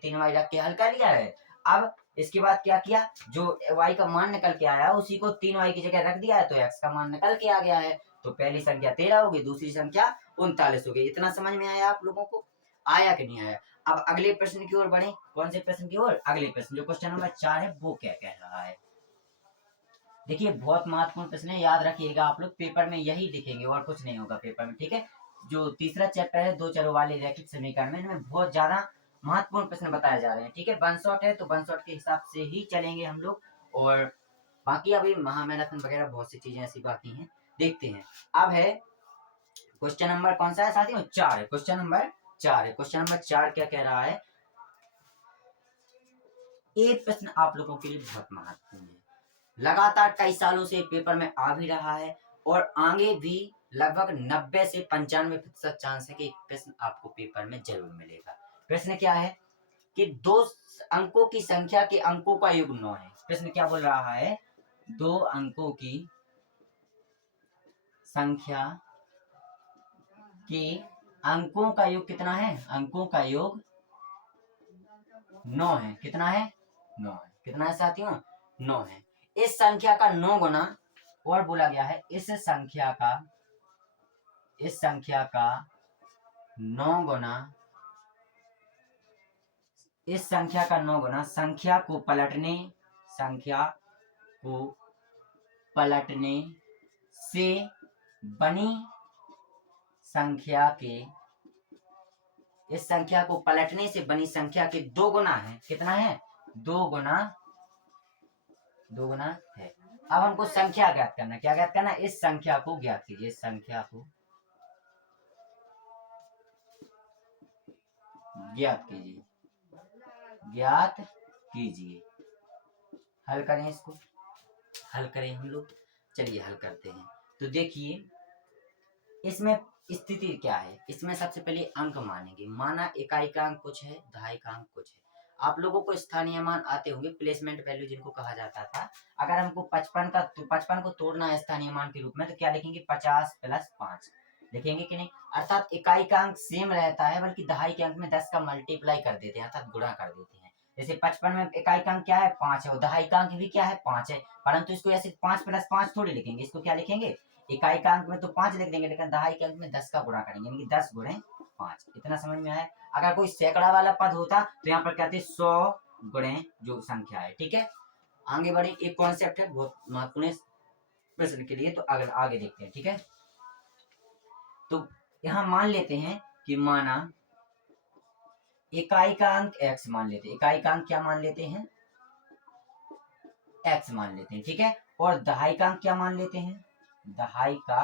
3y रख के हल कर लिया है। अब इसके बाद क्या किया, जो y का मान निकल के आया उसी को 3y की जगह रख दिया है, तो x का मान निकल के आ गया है। तो पहली संख्या 13 होगी, दूसरी संख्या 39 होगी। इतना समझ में आया आप लोगों को? आया कि नहीं आया? अब अगले प्रश्न की ओर बढ़े। कौन से प्रश्न की ओर? अगले प्रश्न जो क्वेश्चन नंबर 4 है वो क्या कह रहा है। देखिए बहुत महत्वपूर्ण प्रश्न है, याद रखिएगा आप लोग, पेपर में यही दिखेंगे और कुछ नहीं होगा पेपर में, ठीक है। जो तीसरा चैप्टर है दो चरों वाले रैखिक समीकरण में, इनमें बहुत ज्यादा महत्वपूर्ण प्रश्न बताए जा रहे हैं। ठीक है, वन शॉट है तो वन शॉट के हिसाब से ही चलेंगे हम लोग, और बाकी अभी महामैराथन वगैरह बहुत सी चीजें ऐसी बाकी हैं, देखते हैं। अब है क्वेश्चन नंबर कौन सा है साथियों? 4 है, क्वेश्चन नंबर 4 है। क्वेश्चन नंबर 4 क्या कह रहा है? ये प्रश्न आप लोगों के लिए बहुत महत्वपूर्ण है, लगातार कई सालों से पेपर में आ भी रहा है, और आगे भी लगभग 90 से 95% चांस है कि प्रश्न आपको पेपर में जरूर मिलेगा। प्रश्न क्या है कि दो अंकों की संख्या के अंकों का योग 9 है। प्रश्न क्या बोल रहा है? दो अंकों की संख्या के अंकों का योग कितना है? अंकों का योग 9 है। कितना है? 9 है। कितना है साथियों? 9 है। इस संख्या का 9 गुना, और बोला गया है इस संख्या का 9 गुना, इस संख्या का 9 गुना संख्या को पलटने से बनी संख्या के, इस संख्या को पलटने से बनी संख्या के 2 गुना है। कितना है? 2 गुना है। अब हमको संख्या ज्ञात करना। क्या ज्ञात करना? इस संख्या को ज्ञात कीजिए। संख्या को ज्ञात कीजिए। हल करें इसको, हल करें हम लोग। चलिए हल करते हैं। तो देखिए इसमें स्थिति क्या है। इसमें सबसे पहले अंक मानेंगे। माना इकाई का अंक कुछ है, दहाई का अंक कुछ है। आप लोगों को स्थानीय मान आते होंगे, प्लेसमेंट वैल्यू जिनको कहा जाता था। अगर हमको 55 का, तो 55 को तोड़ना है स्थानीय मान के रूप में, तो क्या लिखेंगे? 50 + 5 लिखेंगे कि नहीं? अर्थात इकाई का अंक सेम रहता है, बल्कि दहाई के अंक में 10 का मल्टीप्लाई कर देते हैं, अर्थात गुणा कर देते हैं। जैसे 55 में इकाई का अंक क्या है? 5 है, और दहाई का अंक भी क्या है? 5 है। परंतु इसको ऐसे 5 + 5 थोड़ी लिखेंगे। इसको क्या लिखेंगे? इकाई का अंक में तो 5 लिख देंगे, लेकिन दहाई के अंक में 10 का गुणा करेंगे, यानी कि 10 × 5। इतना समझ में आया? अगर कोई सैकड़ा वाला पद होता तो यहाँ पर कहते 100 × जो संख्या है। ठीक है, आगे बढ़े। एक कॉन्सेप्ट है बहुत महत्वपूर्ण प्रश्न के लिए, तो अगर आगे देखते हैं। ठीक है, तो यहाँ मान लेते हैं कि माना इकाई का अंक x मान लेते हैं। इकाई का अंक क्या मान लेते हैं? x मान लेते हैं। ठीक है, और दहाई का अंक क्या मान लेते हैं? दहाई का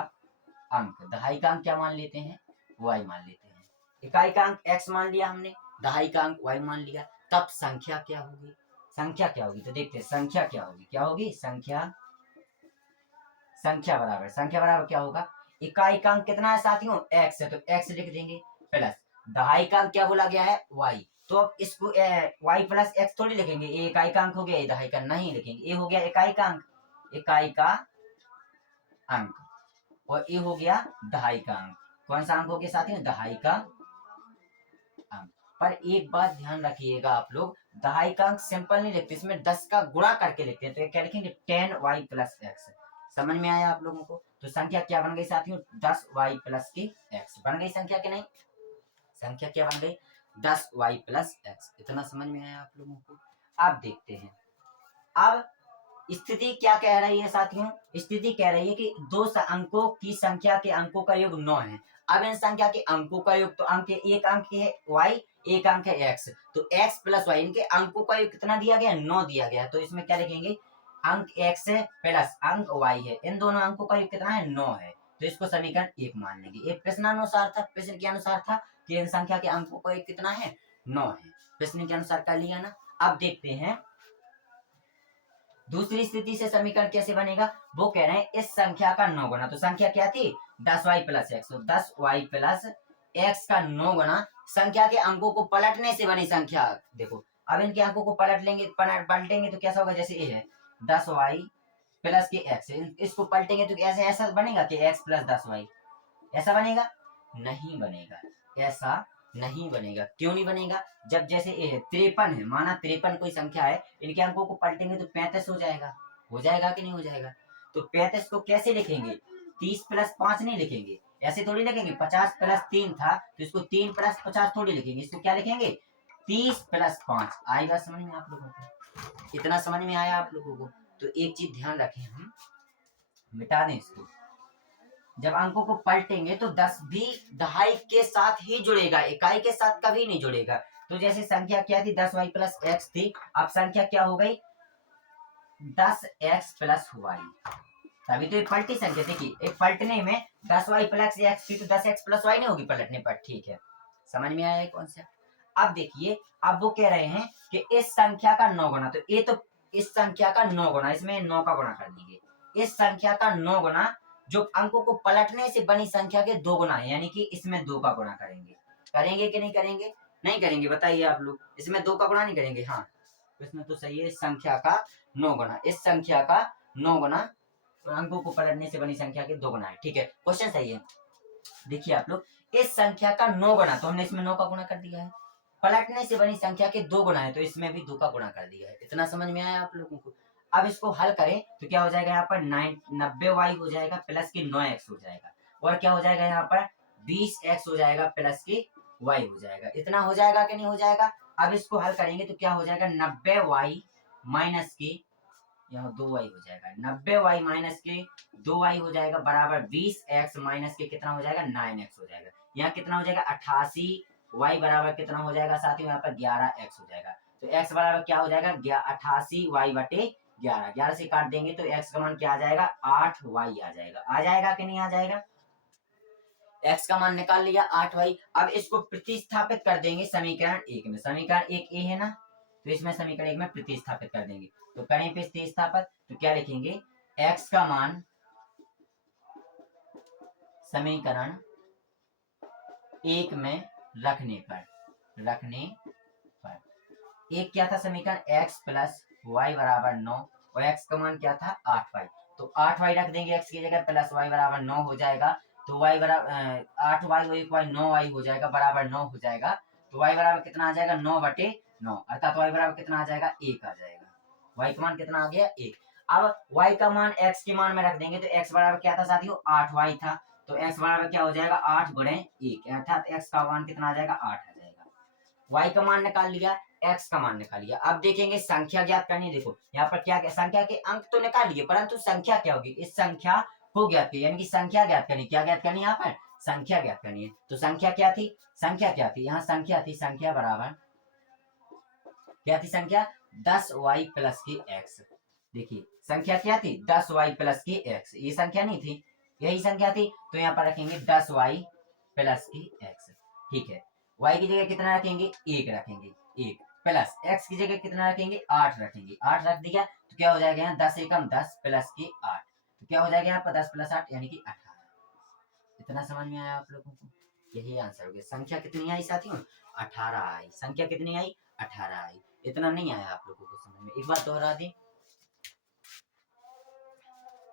अंक क्या मान लेते हैं? y मान लेते हैं। इकाई का अंक x मान लिया हमने, दहाई का अंक y मान लिया। तब संख्या क्या होगी? तो देखते हैं संख्या क्या होगी। संख्या बराबर क्या होगा? इकाई का अंक कितना है साथियों? x है, तो x लिख देंगे, प्लस दहाई का अंक क्या बोला गया है? y। तो अब इसको y + x थोड़ी लिखेंगे। ये इकाई का अंक हो गया, ये दहाई का नहीं लिखेंगे। ये हो गया इकाई का अंक, और ये हो गया दहाई का अंक। कौन सा अंक हो गया साथियों? दहाई का अंक। पर एक बात ध्यान रखिएगा आप लोग, दहाई का अंक सिंपल नहीं लिखते, इसमें 10 का गुणा करके लिखते हैं। तो ये क्या लिखेंगे? 10y + x। समझ में आया आप लोगों को? तो संख्या क्या बन गई साथियों? 10y + x बन गई संख्या के नहीं? संख्या क्या बन गई? 10y + x। इतना समझ में आया आप लोगों को? अब देखते हैं। अब स्थिति क्या कह रही है साथियों? स्थिति कह रही है कि दो अंकों की संख्या के अंकों का योग 9 है। अब इन संख्या के अंकों का योग, तो अंक एक अंक है y, एक अंक है x, तो x + y, इनके अंकों का योग कितना दिया गया? 9 दिया गया। तो इसमें क्या लिखेंगे? अंक x है प्लस अंक y है, इन दोनों अंकों का योग कितना है? 9 है। तो इसको समीकरण 1 मान लेंगे। एक प्रश्नानुसार था, प्रश्न के अनुसार था कि इन संख्या के अंकों का योग कितना है? 9 है। प्रश्न के अनुसार कर लिया ना? अब देखते हैं दूसरी स्थिति से समीकरण कैसे बनेगा। वो कह रहे हैं इस संख्या का 9 गुना, तो संख्या क्या थी? 10y + x, तो 10y + x का 9 गुना संख्या के अंकों को पलटने से बनी संख्या। देखो अब इनके अंकों को पलटेंगे तो कैसा होगा? जैसे ये है 10y + के x, इसको पलटेंगे तो ऐसा बनेगा कि x + 10y, ऐसा बनेगा? नहीं बनेगा, ऐसा नहीं बनेगा। क्यों नहीं बनेगा? जब जैसे ये है 53 है, माना 53 कोई संख्या है, इनके अंकों को पलटेंगे तो 35 हो जाएगा। हो जाएगा कि नहीं हो जाएगा? तो 35 को कैसे लिखेंगे? 30 + 5 नहीं लिखेंगे, ऐसे थोड़ी लिखेंगे। 50 + 3 था, तो इसको 3 + 50 थोड़ी लिखेंगे। इसको क्या लिखेंगे? 30 + 5। आई बात समझ में आप लोगों को? इतना समझ में आया आप लोगों को? तो एक चीज ध्यान रखें, हम मिटा दें इसको, जब अंकों को पलटेंगे तो 10 भी दहाई के साथ ही जुड़ेगा, इकाई के साथ कभी नहीं जुड़ेगा। तो जैसे संख्या क्या थी 10y प्लस एक्स थी, अब संख्या क्या हो गई 10x प्लस वाई। तभी तो ये पलटी संख्या, देखिए एक पलटने में 10y प्लस एक्स थी तो 10x प्लस वाई नहीं होगी पलटने पर। ठीक है, समझ में आया कॉन्सेप्ट। अब देखिए, अब वो कह रहे हैं कि इस संख्या का 9 गुना, तो ये तो इस संख्या का 9 गुना, इसमें 9 का गुणा कर दीजिए। इस संख्या का 9 गुना जो अंकों को पलटने से बनी संख्या के 2 गुना है, यानी कि इसमें 2 का गुणा करेंगे। करेंगे कि नहीं करेंगे? नहीं करेंगे, बताइए आप लोग। इसमें 2 का गुणा नहीं करेंगे। हाँ, इसमें तो सही है, इस संख्या का 9 गुना, इस संख्या का 9 गुना अंकों को पलटने से बनी संख्या के 2 गुना है। ठीक है, क्वेश्चन सही है। देखिए आप लोग, इस संख्या का 9 गुना, तो हमने इसमें 9 का गुणा कर दिया है। पलटने से बनी संख्या के 2 गुना है, तो इसमें भी 2 का गुणा कर दिया है। इतना समझ में आया आप लोगों को? अब इसको हल करें तो क्या हो जाएगा, यहाँ पर 90y हो जाएगा प्लस की 9x हो जाएगा, और क्या हो जाएगा यहाँ पर 20x हो जाएगा प्लस की y हो जाएगा। इतना हो जाएगा कि नहीं हो जाएगा? अब इसको हल करेंगे तो क्या हो जाएगा 90y माइनस की, यहाँ 2y हो जाएगा, 90y माइनस के 2y हो जाएगा बराबर 20x माइनस के कितना हो जाएगा 9x हो जाएगा। यहाँ कितना हो जाएगा 88y बराबर कितना हो जाएगा साथियों, यहाँ पर 11x हो जाएगा। तो x बराबर क्या हो जाएगा 88y बटे 11, 11 से काट देंगे तो x का मान क्या आ जाएगा 8y आ जाएगा। आ जाएगा कि नहीं आ जाएगा? x का मान निकाल लिया 8y। अब इसको प्रतिस्थापित कर देंगे समीकरण 1 में। समीकरण 1 a है ना, तो इसमें समीकरण 1 में प्रतिस्थापित कर देंगे। तो करें प्रतिस्थापित तो क्या लिखेंगे, x का मान समीकरण 1 में रखने पर एक क्या था समीकरण x प्लस वाई बराबर 9, और x का मान क्या था 8y। तो 8y रख देंगे x की जगह, प्लस y बराबर 9 हो जाएगा। तो y बराबर 8y और 1y 9y हो जाएगा, बराबर 9 हो जाएगा। तो y बराबर कितना आ जाएगा 9 बटे 9, अर्थात y बराबर कितना आ जाएगा 1 आ जाएगा। y का मान कितना आ गया 1। अब y का मान x के मान में रख देंगे तो x बराबर क्या था साथियों 8y था। तो x बराबर क्या हो जाएगा 8 गुणे 1, अर्थात x का मान कितना आ जाएगा 8 आ जाएगा। y का मान निकाल लिया, x का मान निकाल लिया। अब देखेंगे संख्या ज्ञात करनी है। देखो यहाँ पर क्या, संख्या के अंक तो निकाल लिए, परंतु संख्या क्या होगी, इस संख्या को ज्ञात की, यानी कि संख्या ज्ञात करनी। क्या ज्ञात करनी है यहाँ पर? संख्या ज्ञात करनी है। तो संख्या क्या थी, संख्या क्या थी, यहाँ संख्या थी, संख्या बराबर क्या थी, संख्या 10y प्लस की x। देखिए संख्या क्या थी 10y प्लस की x, ये संख्या नहीं थी, यही संख्या थी। तो यहाँ पर रखेंगे 10y प्लस की x। ठीक है, y की जगह कितना रखेंगे 1 रखेंगे, 1 प्लस x की जगह कितना रखेंगे 8 रखेंगे, 8 रख दिया। तो क्या हो जाएगा यहाँ 10 एकम 10 प्लस की 8, तो क्या हो जाएगा यहाँ पर 10 प्लस 8 यानी कि 18। इतना समझ में आया आप लोगों को? यही आंसर हो गया। संख्या कितनी आई साथियों 18 आई। संख्या कितनी आई 18 आई। इतना नहीं आया आप लोगों को समझ में? एक बार दोहरा दें।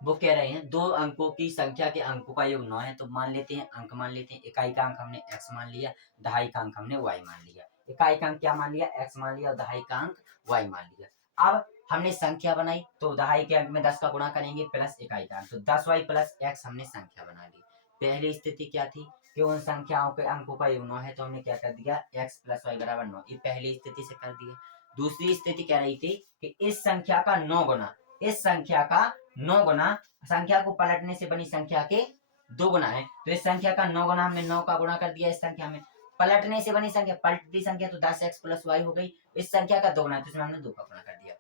वो कह रहे हैं दो अंकों की संख्या के अंकों का योग 9 है, तो मान लेते हैं अंक मान लेते हैं। इकाई का अंक हमने x मान लिया, दहाई का अंक हमने y मान लिया। इकाई का अंक क्या मान लिया x मान लिया, और दहाई का अंक y मान लिया। अब हमने संख्या बनाई तो दहाई के अंक में 10 का गुणा करेंगे प्लस इकाई का अंक, तो 10y प्लस x हमने संख्या बना ली। पहली स्थिति क्या थी कि उन संख्याओं के अंकों का योग 9 है, तो हमने क्या कर दिया x प्लस y बराबर 9, ये पहली स्थिति से कर दिया। दूसरी स्थिति क्या रही थी कि इस संख्या का 9 गुना, इस संख्या का 9 गुना संख्या को पलटने से बनी संख्या के 2 गुना है, तो इस संख्या का 9 गुना हमने 9 का गुणा कर दिया इस संख्या में। पलटने से बनी संख्या, पलटती संख्या तो 10x प्लस y हो गई, इस संख्या का 2 गुना है तो इसमें हमने 2 का गुणा कर दिया।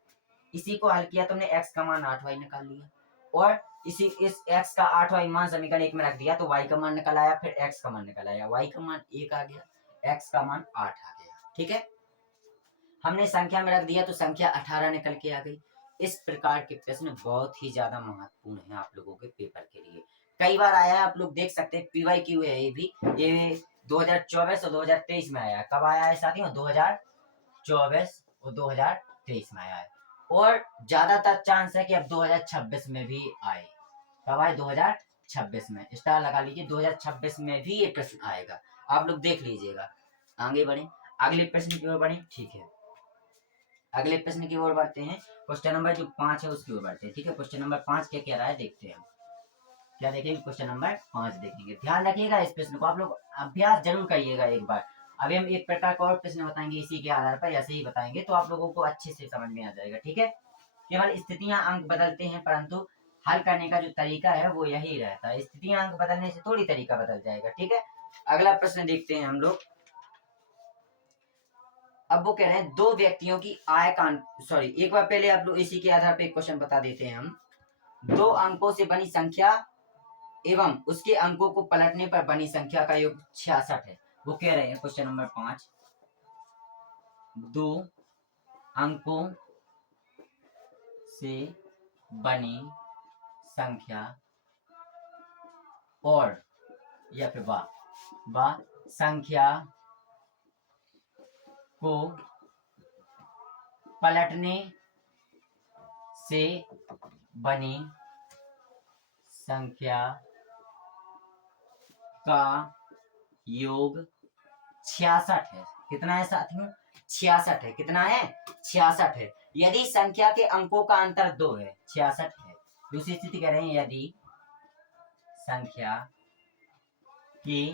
इसी को हल किया तो हमने x का मान 8y निकाल लिया, और इसी इस x का 8y मान समीकरण 1 में रख दिया तो y का मान निकल आया, फिर x का मान निकल आया, y का मान 1 आ गया, x का मान 8 आ गया। ठीक है, हमने संख्या में रख दिया तो संख्या 18 निकल के आ गई। इस प्रकार के प्रश्न बहुत ही ज्यादा महत्वपूर्ण है आप लोगों के पेपर के लिए। कई बार आया है, आप लोग देख सकते हैं PYQ है ये भी, ये 2024 और 2023 में आया है। कब आया है साथियों 2024 और 2023 में आया है, और ज्यादातर चांस है कि अब 2026 में भी आए। कब आए 2026 में, स्टार लगा लीजिए, 2026 में भी ये प्रश्न आएगा, आप लोग देख लीजिएगा। आगे बढ़े, अगले प्रश्न की ओर बढ़े। ठीक है, अगले प्रश्न की ओर बढ़ते हैं। क्वेश्चन नंबर जो 5 है उसकी ओर बढ़ते हैं। ठीक है, क्वेश्चन नंबर 5 क्या कह रहा है देखते हैं। क्या देखेंगे, क्वेश्चन नंबर 5 देखेंगे। ध्यान रखिएगा इस प्रश्न को, आप लोग अभ्यास जरूर करिएगा एक बार। अभी हम एक प्रकार का और प्रश्न बताएंगे इसी के आधार पर, ऐसे ही बताएंगे तो आप लोगों को अच्छे से समझ में आ जाएगा। ठीक है, केवल स्थितियां अंक बदलते हैं परंतु हल करने का जो तरीका है वो यही रहता है। स्थितियां अंक बदलने से थोड़ी तरीका बदल जाएगा। ठीक है, अगला प्रश्न देखते हैं हम लोग। अब वो कह रहे हैं दो व्यक्तियों की आय का सॉरी एक बार पहले आप लोग इसी के आधार पे एक क्वेश्चन बता देते हैं हम। दो अंकों से बनी संख्या एवं उसके अंकों को पलटने पर बनी संख्या का योग 66 है। वो कह रहे हैं क्वेश्चन नंबर 5, दो अंकों से बनी संख्या और या फिर बा संख्या को पलटने से बनी संख्या का योग 66 है। कितना है साथियों? 66 है। कितना है? 66 है। यदि संख्या के अंकों का अंतर 2 है, 66 है। दूसरी स्थिति कह रहे हैं यदि संख्या के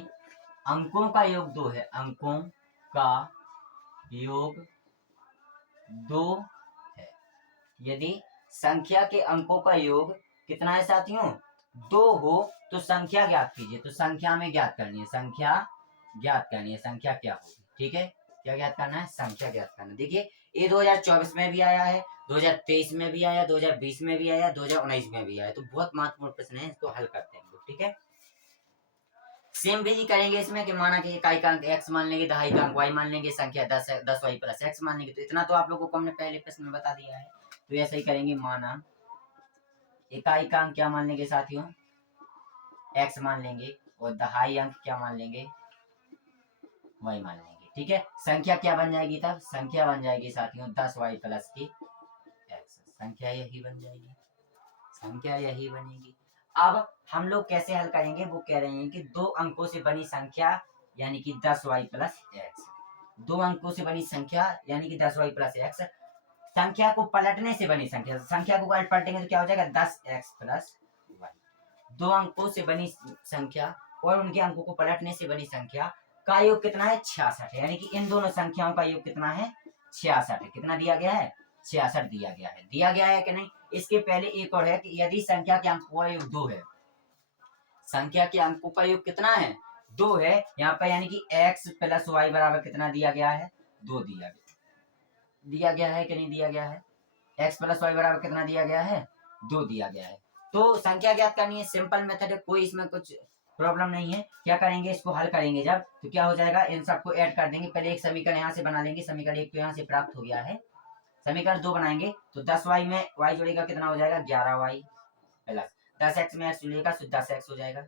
अंकों का योग 2 है, अंकों का योग 2 है। यदि संख्या के अंकों का योग कितना है साथियों? 2 हो तो संख्या ज्ञात कीजिए। तो संख्या में ज्ञात करनी है, संख्या ज्ञात करनी है। संख्या क्या होगी? ठीक है, क्या ज्ञात करना है? संख्या ज्ञात करना। देखिए ये 2024 में भी आया है, 2023 में भी आया, 2020 में भी आया, 2019 में भी आया। तो बहुत महत्वपूर्ण प्रश्न है, इसको हल करते हैं हम लोग। ठीक है, सेम भी करेंगे इसमें कि माना कि इकाई का अंक x मान लेंगे, दहाई का अंक y मान लेंगे, संख्या 10 है, 10y प्लस x मान लेंगे। तो इतना तो आप लोगों को हमने पहले प्रश्न में बता दिया है। तो ऐसा ही करेंगे, माना इकाई का अंक क्या मान लेंगे साथियों? x मान लेंगे, और दहाई अंक क्या मान लेंगे? y मान लेंगे। ठीक है, संख्या क्या बन जाएगी तब? संख्या बन जाएगी साथियों 10y प्लस की x। संख्या यही बन जाएगी, संख्या यही बनेगी। अब हम लोग कैसे हल करेंगे? वो कह रहे हैं कि दो अंकों से बनी संख्या यानी कि 10y प्लस एक्स। दो अंकों से बनी संख्या यानी कि 10y प्लस एक्स, संख्या को पलटने से बनी संख्या। संख्या को पलटेंगे तो क्या हो जाएगा? 10x plus Y. दो अंकों से बनी संख्या और उनके अंकों को पलटने से बनी संख्या का योग कितना है? 66 है। यानी कि इन दोनों संख्याओं का योग कितना है? 66 है। कितना दिया गया है? 66 दिया गया है। दिया गया है कि नहीं? इसके पहले एक और है कि यदि संख्या के अंकों का योग 2 है, संख्या के अंकों का योग कितना है? 2 है। यहाँ पर यानी कि x प्लस वाई बराबर कितना दिया गया है? 2 दिया गया। दिया गया है कि नहीं दिया गया है? x प्लस वाई बराबर कितना दिया गया है? 2 दिया गया है। तो संख्या ज्ञात करनी है, सिंपल मेथड है, कोई इसमें कुछ प्रॉब्लम नहीं है। क्या करेंगे? इसको हल करेंगे जब, तो क्या हो जाएगा? इन सबको ऐड कर देंगे। पहले एक समीकरण यहाँ से बना लेंगे, समीकरण 1 तो यहाँ से प्राप्त हो गया है। समीकरण 2 बनाएंगे तो 10y में y जोड़ेगा कितना हो जाएगा? 11y प्लस 10x में x जुड़ेगा तो 10x हो जाएगा,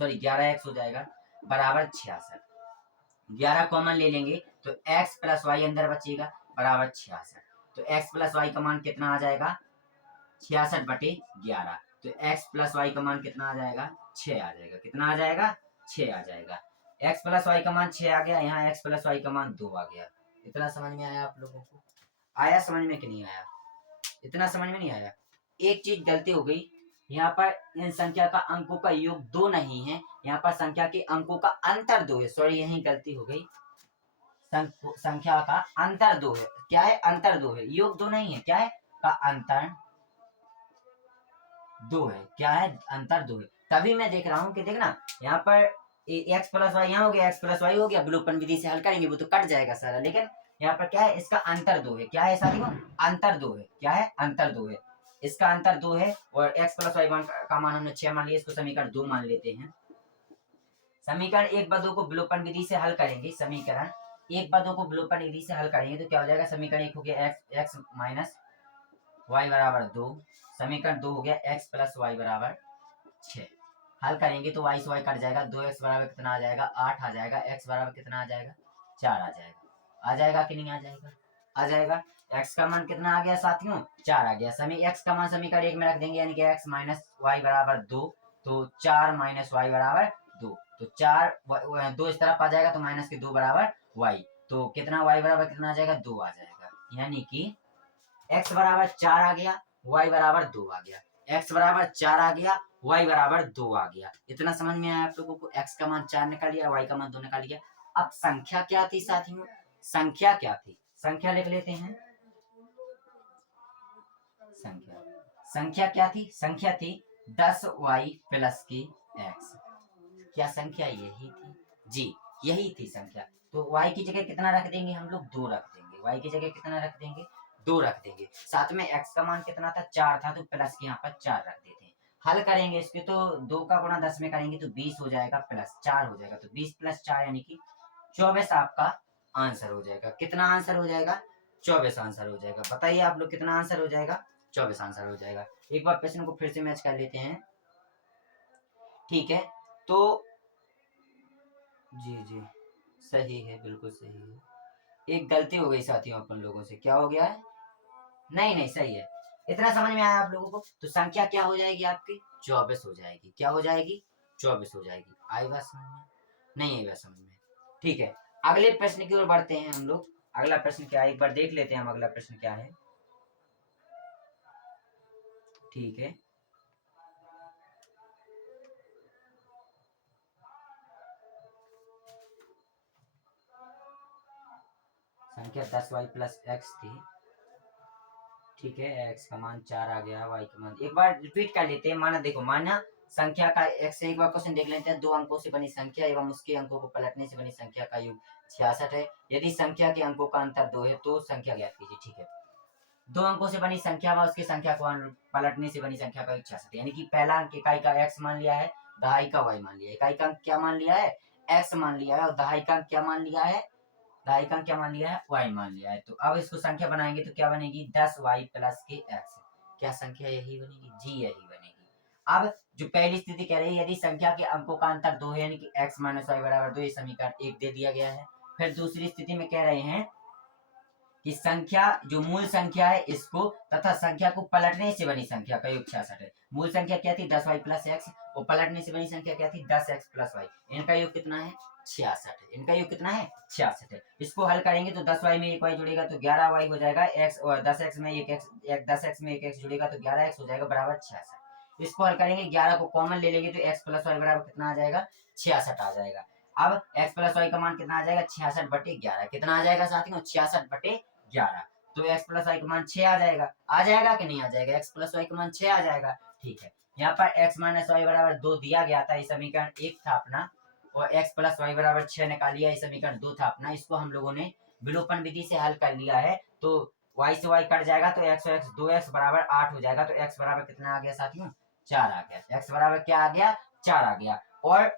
सॉरी 11x हो जाएगा, बराबर 66। 11 कॉमन ले लेंगे तो x प्लस वाई अंदर बचेगा, बराबर 66। तो x प्लस वाई का मान कितना आ जाएगा? 66/11। तो x प्लस वाई का मान कितना आ जाएगा? 6 आ जाएगा। कितना आ जाएगा? 6 आ जाएगा। x प्लस वाई का मान 6 आ गया, यहाँ x प्लस वाई का मान 2 आ गया। इतना समझ में आया आप लोगों को? आया समझ में कि नहीं आया? इतना समझ में नहीं आया? एक चीज गलती हो गई, यहाँ पर इन संख्या का अंकों का योग 2 नहीं है, यहाँ पर संख्या के अंकों का अंतर 2 है। सॉरी, यही गलती हो गई। संख्या का अंतर 2 है। क्या है? अंतर 2 है, योग 2 नहीं है। क्या है? का अंतर 2 है। क्या है? अंतर 2 है। तभी मैं देख रहा हूँ कि देखना यहाँ पर x प्लस वाई यहाँ हो गया, x प्लस वाई हो गया, विलोपन विधि से हल करेंगे वो तो कट जाएगा सारा। लेकिन यहाँ पर क्या है? इसका अंतर 2 है। क्या है साथियों? अंतर 2 है। क्या है? अंतर 2 है। इसका अंतर 2 है और x प्लस वाई का मान हमने 6 मान लिया, इसको समीकरण 2 मान लेते हैं। समीकरण 1 व 2 को विलोपन विधि से हल करेंगे। समीकरण 1 व 2 को विलोपन विधि से हल करेंगे तो क्या हो जाएगा? समीकरण 1 हो गया x माइनस वाई बराबर 2, समीकरण 2 हो गया x प्लस वाई बराबर 6। हल करेंगे तो y से y कट जाएगा, 2x बराबर कितना आ जाएगा? 8 आ जाएगा। x बराबर कितना आ जाएगा? 4 आ जाएगा। आ जाएगा कि नहीं आ जाएगा? आ जाएगा। x का मान कितना आ गया साथियों? 4 आ गया। x का मान समीकरण 1 में रख देंगे, यानी कि x माइनस वाई बराबर 2, तो 4 माइनस वाई बराबर 2, तो 4 2 इस तरफ आ जाएगा तो माइनस के 2 बराबर y, तो कितना y बराबर कितना आ जाएगा? 2 आ जाएगा। यानी कि x बराबर 4 आ गया, y बराबर 2 आ गया। x बराबर 4 आ गया, y बराबर 2 आ गया। इतना समझ में आया आप लोगों को? x का मान 4 निकाल लिया, y का मान 2 निकाल लिया। अब संख्या क्या थी साथियों? संख्या क्या थी? संख्या लिख लेते हैं। संख्या संख्या क्या थी? संख्या थी 10y प्लस की x। क्या संख्या यही थी? जी यही थी संख्या। तो y की जगह कितना रख देंगे हम लोग? 2 रख देंगे। y की जगह कितना रख देंगे? 2 रख देंगे। साथ में x का मान कितना था? 4 था, तो प्लस के यहाँ पर 4 रख देते हैं। हल करेंगे इसके तो 2 का गुणा 10 में करेंगे तो 20 हो जाएगा, प्लस 4 हो जाएगा, तो 20 प्लस 4 यानी कि 24 आपका आंसर हो जाएगा। कितना आंसर हो जाएगा? 24 आंसर हो जाएगा। बताइए आप लोग कितना आंसर हो जाएगा? 24 आंसर हो जाएगा। एक बार प्रश्न को फिर से मैच कर लेते हैं। ठीक है, तो जी जी सही है, बिल्कुल सही है। एक गलती हो गई साथियों अपन लोगों से। क्या हो गया है? नहीं नहीं सही है। इतना समझ में आया आप लोगों को? तो संख्या क्या हो जाएगी आपकी? 24 हो जाएगी। क्या हो जाएगी? 24 हो जाएगी। आई बात समझ में? नहीं आई बात समझ में? ठीक है, अगले प्रश्न की ओर बढ़ते हैं हम लोग। अगला प्रश्न क्या है एक बार देख लेते हैं हम। अगला प्रश्न क्या है? ठीक है, संख्या 10y प्लस एक्स थी। ठीक है, x का मान 4 आ गया, y का मान एक बार रिपीट कर लेते हैं। माना देखो, माना संख्या का x से एक बार क्वेश्चन देख लेते हैं। 2 अंकों से बनी संख्या एवं उसके अंकों को पलटने से बनी संख्या का योग 66 है। यदि संख्या के अंकों का अंतर 2 है तो संख्या ज्ञात कीजिए। ठीक है, 2 अंकों से बनी संख्या व उसकी संख्या को पलटने से बनी संख्या का योग 66 है। यानी कि पहला अंक इकाई का x मान लिया है, दहाई का y मान लिया है। इकाई का अंक क्या मान लिया है? x मान लिया है, और दहाई का अंक क्या मान लिया है? दहाई का क्या मान लिया है? y मान लिया है। तो अब इसको संख्या बनाएंगे तो क्या बनेगी? 10y प्लस के x। क्या संख्या यही बनेगी? जी यही बनेगी। अब जो पहली स्थिति कह रही है, यदि संख्या के अंकों का अंतर 2 है यानी कि x माइनस वाई बराबर 2, ये समीकरण 1 दे दिया गया है। फिर दूसरी स्थिति में कह रहे हैं कि संख्या जो मूल संख्या है इसको तथा संख्या को पलटने से बनी संख्या का योग 66 है। मूल संख्या क्या थी? 10y प्लस एक्स, और पलटने से बनी संख्या क्या थी? 10x plus Y. इनका योग कितना है? 66 है। इनका योग कितना है? 66 है। इसको हल करेंगे तो 10y में एक y जुड़ेगा तो 11y हो जाएगा x, और 10x में एक x जुड़ेगा तो 11x हो जाएगा बराबर 66। इसको हल करेंगे, 11 को कॉमन ले लेंगे तो x प्लस वाई बराबर कितना आ जाएगा? 66 आ जाएगा। अब x प्लस वाई का मान कितना आ जाएगा? 66 बटे 11। कितना आ जाएगा साथियों? 66 बटे 11। तो x प्लस वाई का मान 6 आ जाएगा। आ जाएगा कि नहीं आ जाएगा? x प्लस वाई का मान 6 आ जाएगा। ठीक है, यहाँ पर x माइनस वाई बराबर 2 दिया गया था, ये समीकरण 1 था अपना, और x प्लस वाई बराबर 6 निकालिए, ये समीकरण 2 था अपना। इसको हम लोगों ने विलोपन विधि से हल कर लिया है। तो y से y कट जाएगा तो x और x 2x बराबर 8 हो जाएगा। तो x बराबर कितना आ गया साथियों? 4 आ गया। x बराबर क्या आ गया? 4 आ गया। और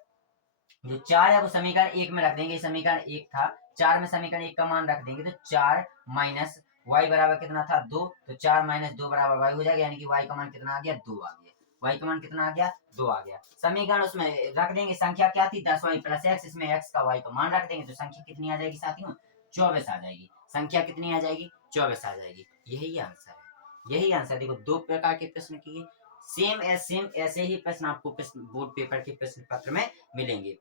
जो 4 है वो समीकरण 1 में रख देंगे। समीकरण 1 था, 4 में समीकरण 1 का मान रख देंगे तो 4 माइनस y बराबर कितना था? 2। तो 4 माइनस 2 बराबर y हो जाएगा, यानी कि y का मान कितना आ गया? 2 आ गया। y का मान कितना आ गया? 2 आ गया। समीकरण उसमें रख देंगे। संख्या क्या थी? 10y प्लस एक्स, इसमें x का y का मान रख देंगे तो संख्या कितनी आ जाएगी साथियों? 24 आ जाएगी। संख्या कितनी आ जाएगी? 24 आ जाएगी। यही आंसर है, यही आंसर। देखो, 2 प्रकार के प्रश्न किए, सेम ऐसे ही प्रश्न आपको बोर्ड पेपर के प्रश्न पत्र में मिलेंगे।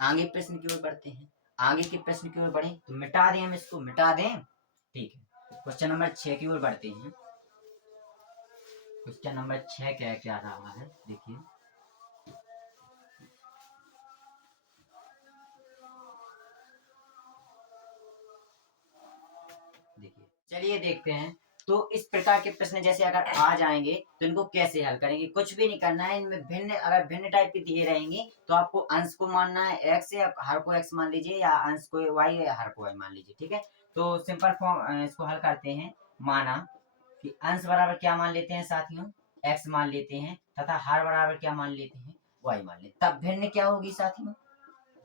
आगे प्रश्न की ओर बढ़ते हैं। आगे के प्रश्न की ओर बढ़े तो मिटा दें, हम इसको मिटा दें। ठीक है, क्वेश्चन नंबर 6 की ओर बढ़ते हैं। क्वेश्चन नंबर 6 क्या क्या रहा है देखिए। देखिए, चलिए देखते हैं। तो इस प्रकार के प्रश्न जैसे अगर आ जाएंगे तो इनको कैसे हल करेंगे? कुछ भी नहीं करना है इनमें। भिन्न, अगर भिन्न टाइप के दिए रहेंगे तो आपको अंश को मानना है x, या हर को x मान लीजिए, या अंश को y या हर को y मान लीजिए। ठीक है, तो सिंपल फॉर्म इसको हल करते हैं। माना कि अंश बराबर क्या मान लेते हैं साथियों? x मान लेते हैं, तथा हर बराबर क्या मान लेते हैं? y मान लेते हैं। तब भिन्न क्या होगी साथियों?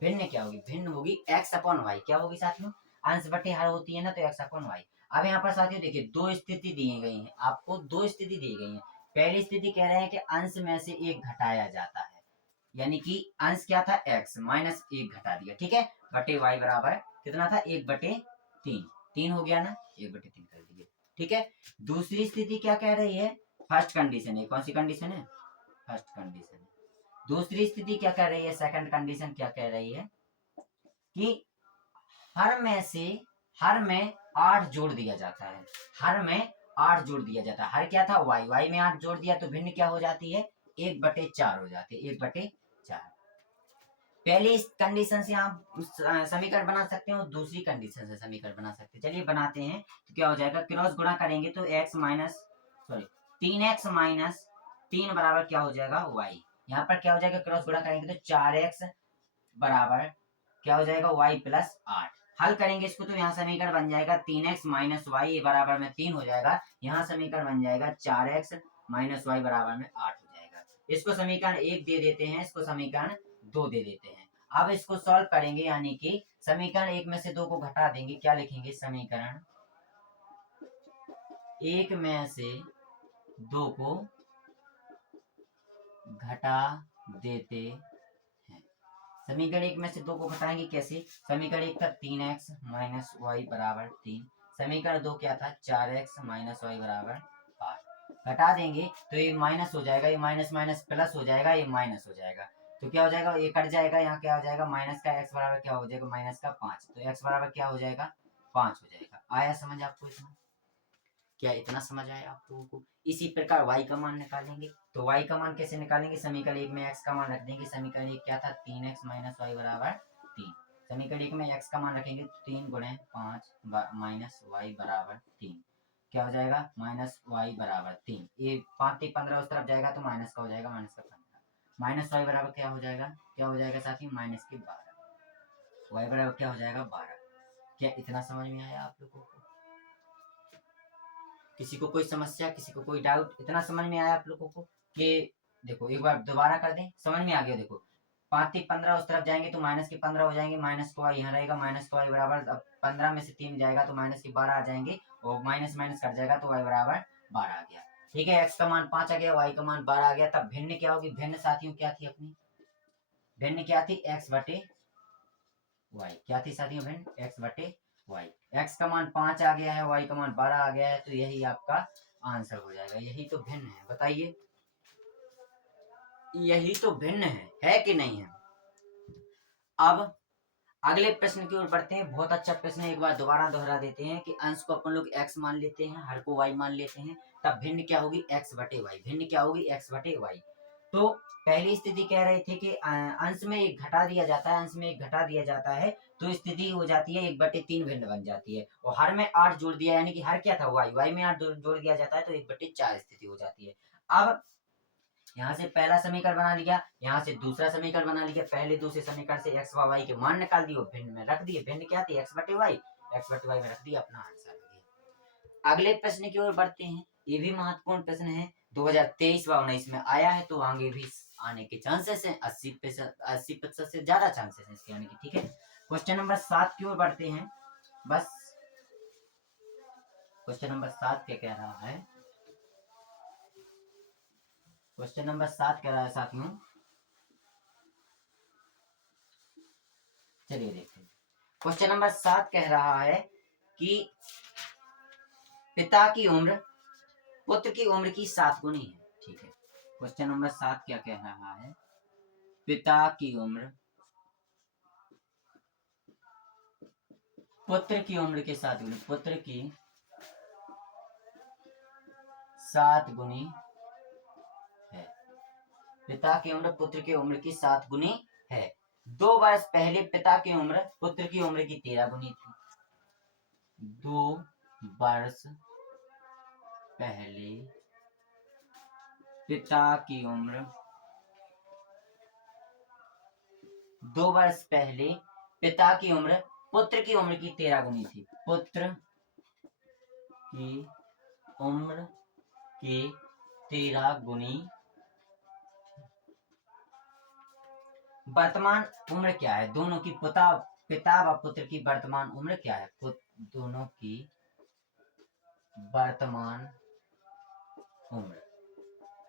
भिन्न क्या होगी? भिन्न होगी x अपॉन वाई। क्या होगी साथियों? अंश बटे हर होती है ना, तो x अपॉन वाई। अब यहाँ पर साथियों देखिए, 2 स्थिति दी गई है आपको, 2 स्थिति दी गई है। पहली स्थिति कह रहे हैं कि अंश में से 1 घटाया जाता है, यानी कि अंश क्या था? x माइनस 1 घटा दिया। ठीक है, बटे y बराबर कितना था? 1 बटे 3। 3 हो गया ना, 1 बटे 3 कर दिए। ठीक है, दूसरी स्थिति क्या कह रही है? फर्स्ट कंडीशन है। कौन सी कंडीशन है? फर्स्ट कंडीशन है। दूसरी स्थिति क्या कह रही है? सेकंड कंडीशन क्या कह रही है? कि हर में 8 जोड़ दिया जाता है। हर में 8 जोड़ दिया जाता है। हर क्या था? y में 8 जोड़ दिया तो भिन्न क्या हो जाती है? 1 बटे 4 हो जाती है। 1 बटे 4। पहली कंडीशन से आप समीकरण बना सकते हो, दूसरी कंडीशन से समीकरण बना सकते हैं। चलिए बनाते हैं। तो क्या हो जाएगा? क्रॉस गुणा करेंगे तो x minus, sorry, 3x minus 3 बराबर क्या हो जाएगा y। यहाँ पर क्या हो जाएगा, क्रॉस गुणा करेंगे तो 4x बराबर क्या हो जाएगा y प्लस 8। हल करेंगे इसको तो यहाँ समीकरण बन जाएगा 3x माइनस वाई बराबर में 3 हो जाएगा। यहाँ समीकरण बन जाएगा 4x माइनस वाई बराबर में 8 हो जाएगा। इसको समीकरण 1 दे देते हैं, इसको समीकरण 2 दे देते हैं। अब इसको सॉल्व करेंगे, यानी कि समीकरण 1 में से 2 को घटा देंगे। क्या लिखेंगे, समीकरण 1 में से 2 को घटा देते हैं। समीकरण 1 में से 2 को घटाएंगे कैसे, समीकरण 1 था 3x माइनस वाई बराबर 3, समीकरण 2 क्या था 4x माइनस वाई बराबर 8। घटा देंगे तो ये माइनस हो जाएगा, ये माइनस माइनस प्लस हो जाएगा, ये माइनस हो जाएगा तो क्या हो जाएगा, ये कट जाएगा। यहाँ क्या हो जाएगा, माइनस का x बराबर क्या हो जाएगा, माइनस का 5, तो x बराबर क्या हो जाएगा 5 हो जाएगा। आया समझ आपको इतना, क्या इतना समझ आया आप लोगों को। इसी प्रकार y का मान निकालेंगे, तो y का मान कैसे निकालेंगे, समीकरण 1 में x का मान रख देंगे। समीकरण 1 क्या था 3x माइनस वाई बराबर 3, समीकरण 1 में x का मान रखेंगे तो 3 गुणे 5 माइनस वाई बराबर 3, क्या हो जाएगा माइनस वाई बराबर 3। ये 5 3 15 उस तरफ जाएगा तो माइनस का हो जाएगा, माइनस का 15, माइनस वाई बराबर क्या हो जाएगा, क्या हो जाएगा साथी माइनस के 12, वाई बराबर क्या हो जाएगा 12। क्या इतना समझ में आया आप लोगों को, किसी को कोई समस्या, किसी को कोई डाउट, इतना समझ में आया आप लोगों को कि देखो एक बार दोबारा कर दें, समझ में आ गया। देखो 5 3 15 उस तरफ जाएंगे तो माइनस के 15 हो जाएंगे, माइनस को यहाँ रहेगा, माइनस को वाई बराबर, अब 15 में से 3 जाएगा तो माइनस के 12 आ जाएंगे और माइनस माइनस कट जाएगा तो वाई बराबर 12 आ गया। ठीक है, एक्स का मान 5 आ गया, वाई का मान 12 आ गया। तब भिन्न क्या होगी, भिन्न साथियों क्या थी अपनी, भिन्न क्या थी एक्स बटे वाई, क्या थी साथियों भिन्न एक्स बटे वाई। एक्स का मान 5 आ गया है, वाई का मान 12 आ गया है, तो यही आपका आंसर हो जाएगा। यही तो भिन्न है, बताइए यही तो भिन्न है कि नहीं है। अब अगले प्रश्न की ओर बढ़ते हैं। बहुत अच्छा प्रश्न है, एक बार दोबारा दोहरा देते हैं कि अंश को अपन लोग x मान लेते हैं, हर को y मान लेते हैं, तब भिन्न क्या होगी x बटे वाई, भिन्न क्या होगी x बटे वाई। तो पहली स्थिति कह रहे थे कि अंश में एक घटा दिया जाता है, अंश में एक घटा दिया जाता है तो स्थिति हो जाती है 1/3 भिन्न बन जाती है, और हर में 8 जोड़ दिया, यानी कि हर क्या था y में 8 जोड़ दिया जाता है तो 1/4 स्थिति हो जाती है। अब यहाँ से पहला समीकरण बना लिया, यहाँ से दूसरा समीकरण बना लिया, पहले दूसरे समीकरण से x व y के मान निकाल दिए, भिन्न में रख दिए, भिन्न क्या थी x बटे वाई में रख दिया, अपना आंसर आ गया। अगले प्रश्न की ओर बढ़ते हैं, ये भी महत्वपूर्ण प्रश्न है, 2023 व 19 में आया है, तो आगे भी आने के चांसेस हैं, 80% से ज्यादा चांसेस हैं इसके आने के। ठीक है, क्वेश्चन नंबर 7 की ओर बढ़ते हैं। बस क्वेश्चन नंबर 7 क्या कह रहा है, क्वेश्चन नंबर 7 कह रहा है साथियों, चलिए देखते हैं। क्वेश्चन नंबर 7 कह रहा है कि पिता की उम्र पुत्र की उम्र की 7 गुनी है। ठीक है, क्वेश्चन नंबर 7 क्या कह रहा है, पिता की उम्र पुत्र की उम्र के 7 गुनी, पुत्र की 7 गुनी है, पिता की उम्र पुत्र की उम्र की 7 गुनी है। 2 वर्ष पहले पिता की उम्र पुत्र की उम्र की 13 गुनी थी। 2 वर्ष पहले पिता की उम्र 2 वर्ष पहले पिता की उम्र पुत्र की उम्र की 13 गुनी थी, पुत्र की उम्र की 13 गुनी। वर्तमान उम्र क्या है, दोनों की पिता व पुत्र की वर्तमान उम्र क्या है, दोनों की वर्तमान उम्र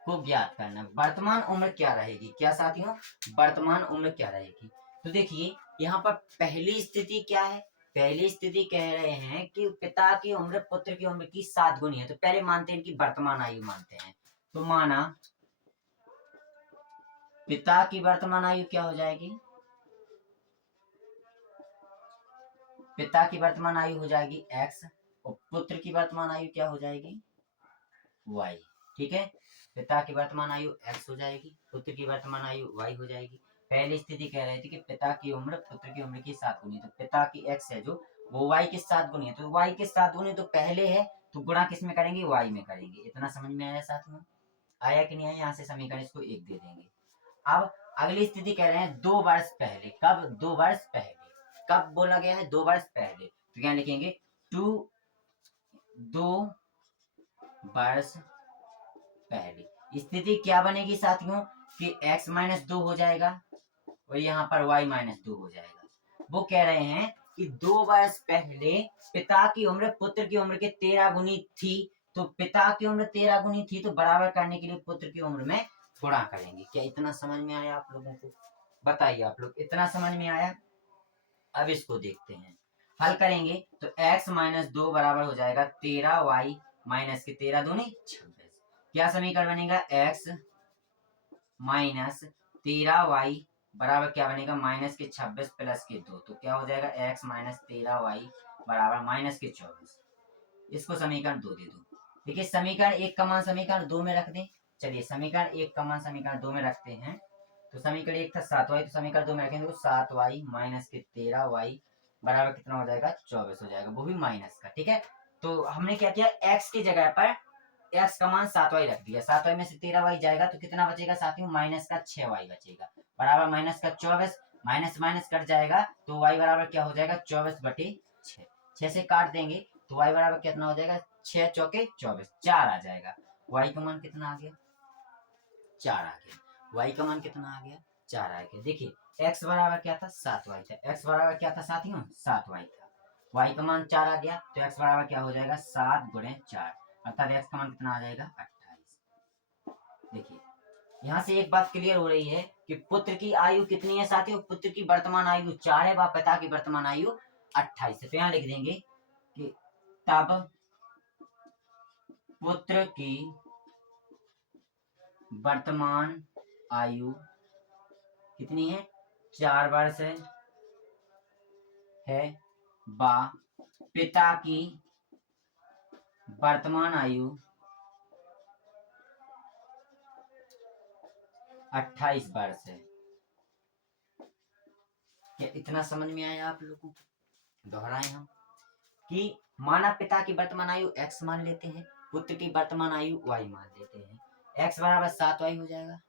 को ज्ञात करना। वर्तमान उम्र क्या रहेगी, क्या साथियों वर्तमान उम्र क्या रहेगी। तो देखिए यहाँ पर पहली स्थिति क्या है, पहली स्थिति कह रहे हैं कि पिता की उम्र पुत्र की उम्र की 7 गुनी है, तो पहले मानते हैं इनकी वर्तमान आयु मानते हैं, तो माना पिता की वर्तमान आयु क्या हो जाएगी, पिता की वर्तमान आयु हो जाएगी x और पुत्र की वर्तमान आयु क्या हो जाएगी y। ठीक है, पिता की वर्तमान आयु x हो जाएगी, पुत्र की वर्तमान आयु y हो जाएगी। पहली स्थिति कह रहे थे कि पिता की उम्र पुत्र की उम्र की 7 गुनी, तो पिता की x है जो वो y के साथ गुनी है, तो y के साथ गुनी तो पहले है, तो गुणा किस में करेंगे, y में करेंगे। इतना समझ में आया साथियों? आया कि नहीं आया? यहाँ से समीकरण इसको 1 दे देंगे। अब अगली स्थिति कह रहे हैं 2 वर्ष पहले। कब? 2 वर्ष पहले। कब बोला गया है? 2 वर्ष पहले। तो क्या लिखेंगे? 2 वर्ष पहले। स्थिति क्या बनेगी साथियों कि x माइनस 2 हो जाएगा और यहाँ पर y माइनस 2 हो जाएगा। वो कह रहे हैं कि 2 वर्ष पहले पिता की उम्र पुत्र की उम्र के 13 गुनी थी, तो पिता की उम्र 13 गुनी थी, तो बराबर करने के लिए पुत्र की उम्र में गुणा करेंगे। क्या इतना समझ में आया आप लोगों को? बताइए आप लोग, इतना समझ में आया? अब इसको देखते हैं, हल करेंगे तो x माइनस 2 बराबर हो जाएगा 13y माइनस के 13 दूनी 26। क्या समीकरण बनेगा? x माइनस 13y बराबर क्या बनेगा? माइनस के 26 प्लस के 2। तो क्या हो जाएगा? x माइनस 13y बराबर माइनस के 24। इसको समीकरण 2 दे दो। देखिए समीकरण 1 का मान समीकरण 2 में रख दें। चलिए समीकरण 1 का मान समीकरण 2 में रखते हैं। तो समीकरण 1 था 7y, तो समीकरण 2 में रखेंगे तो 7y माइनस के 13y बराबर कितना हो जाएगा? 24 हो जाएगा, वो भी माइनस का। ठीक है, तो हमने क्या किया, x की जगह पर x का मान 7y रख दिया। 7y में से 13y जाएगा तो कितना बचेगा साथियों? माइनस का 6y बचेगा, बराबर माइनस का 24। माइनस माइनस कट जाएगा तो y बराबर क्या हो जाएगा? 24/6। 6 से काट देंगे तो y बराबर कितना हो जाएगा? 6 चौके 24, 4 आ जाएगा। y का मान कितना आ गया? 4 आ गया। y का मान कितना आ गया? 4 आ गया। देखिए x बराबर क्या था? 7y था। x बराबर क्या था साथियों? 7y था। y का मान 4 आ गया तो x बराबर क्या हो जाएगा? 7 गुणे 4, अर्थात x का मान कितना आ जाएगा? 28। देखिए यहाँ से एक बात क्लियर हो रही है कि पुत्र की आयु कितनी है साथियों? पुत्र की वर्तमान आयु 4 है व पिता की वर्तमान आयु 28 है। तो यहाँ लिख देंगे कि तब पुत्र की वर्तमान आयु कितनी है? 4 वर्ष है व पिता की वर्तमान आयु 28 वर्ष है। क्या इतना समझ में आया आप लोगों को? दोहराएं हम कि मानव पिता की वर्तमान आयु x मान लेते हैं, पुत्र की वर्तमान आयु y मान लेते हैं। x बराबर 7y हो जाएगा।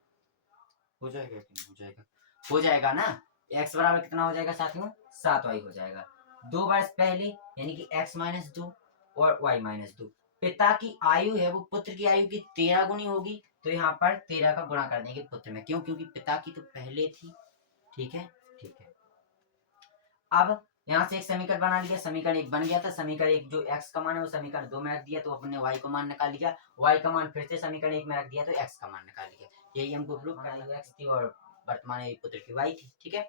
हो जाएगा कि नहीं हो जाएगा? हो जाएगा ना। x बराबर कितना हो जाएगा साथियों? 7y हो जाएगा। 2 वर्ष पहले यानी कि x माइनस 2 और y माइनस 2। पिता की आयु है वो पुत्र की आयु की 13 गुनी होगी, तो यहाँ पर 13 का गुणा कर देंगे पुत्र में। क्यों? क्योंकि पिता की तो पहले थी। ठीक है, ठीक है। अब यहाँ से एक समीकरण बना लिया, समीकरण 1 बन गया था। समीकरण 1 जो x का मान है वो समीकरण 2 में रख दिया, तो अपने y का मान निकाल लिया। y का मान फिर से समीकरण 1 में रख दिया तो x का मान निकाल लिया। यही हमको प्रूफ करना है, x थी और वर्तमान पुत्र की y थी। ठीक है,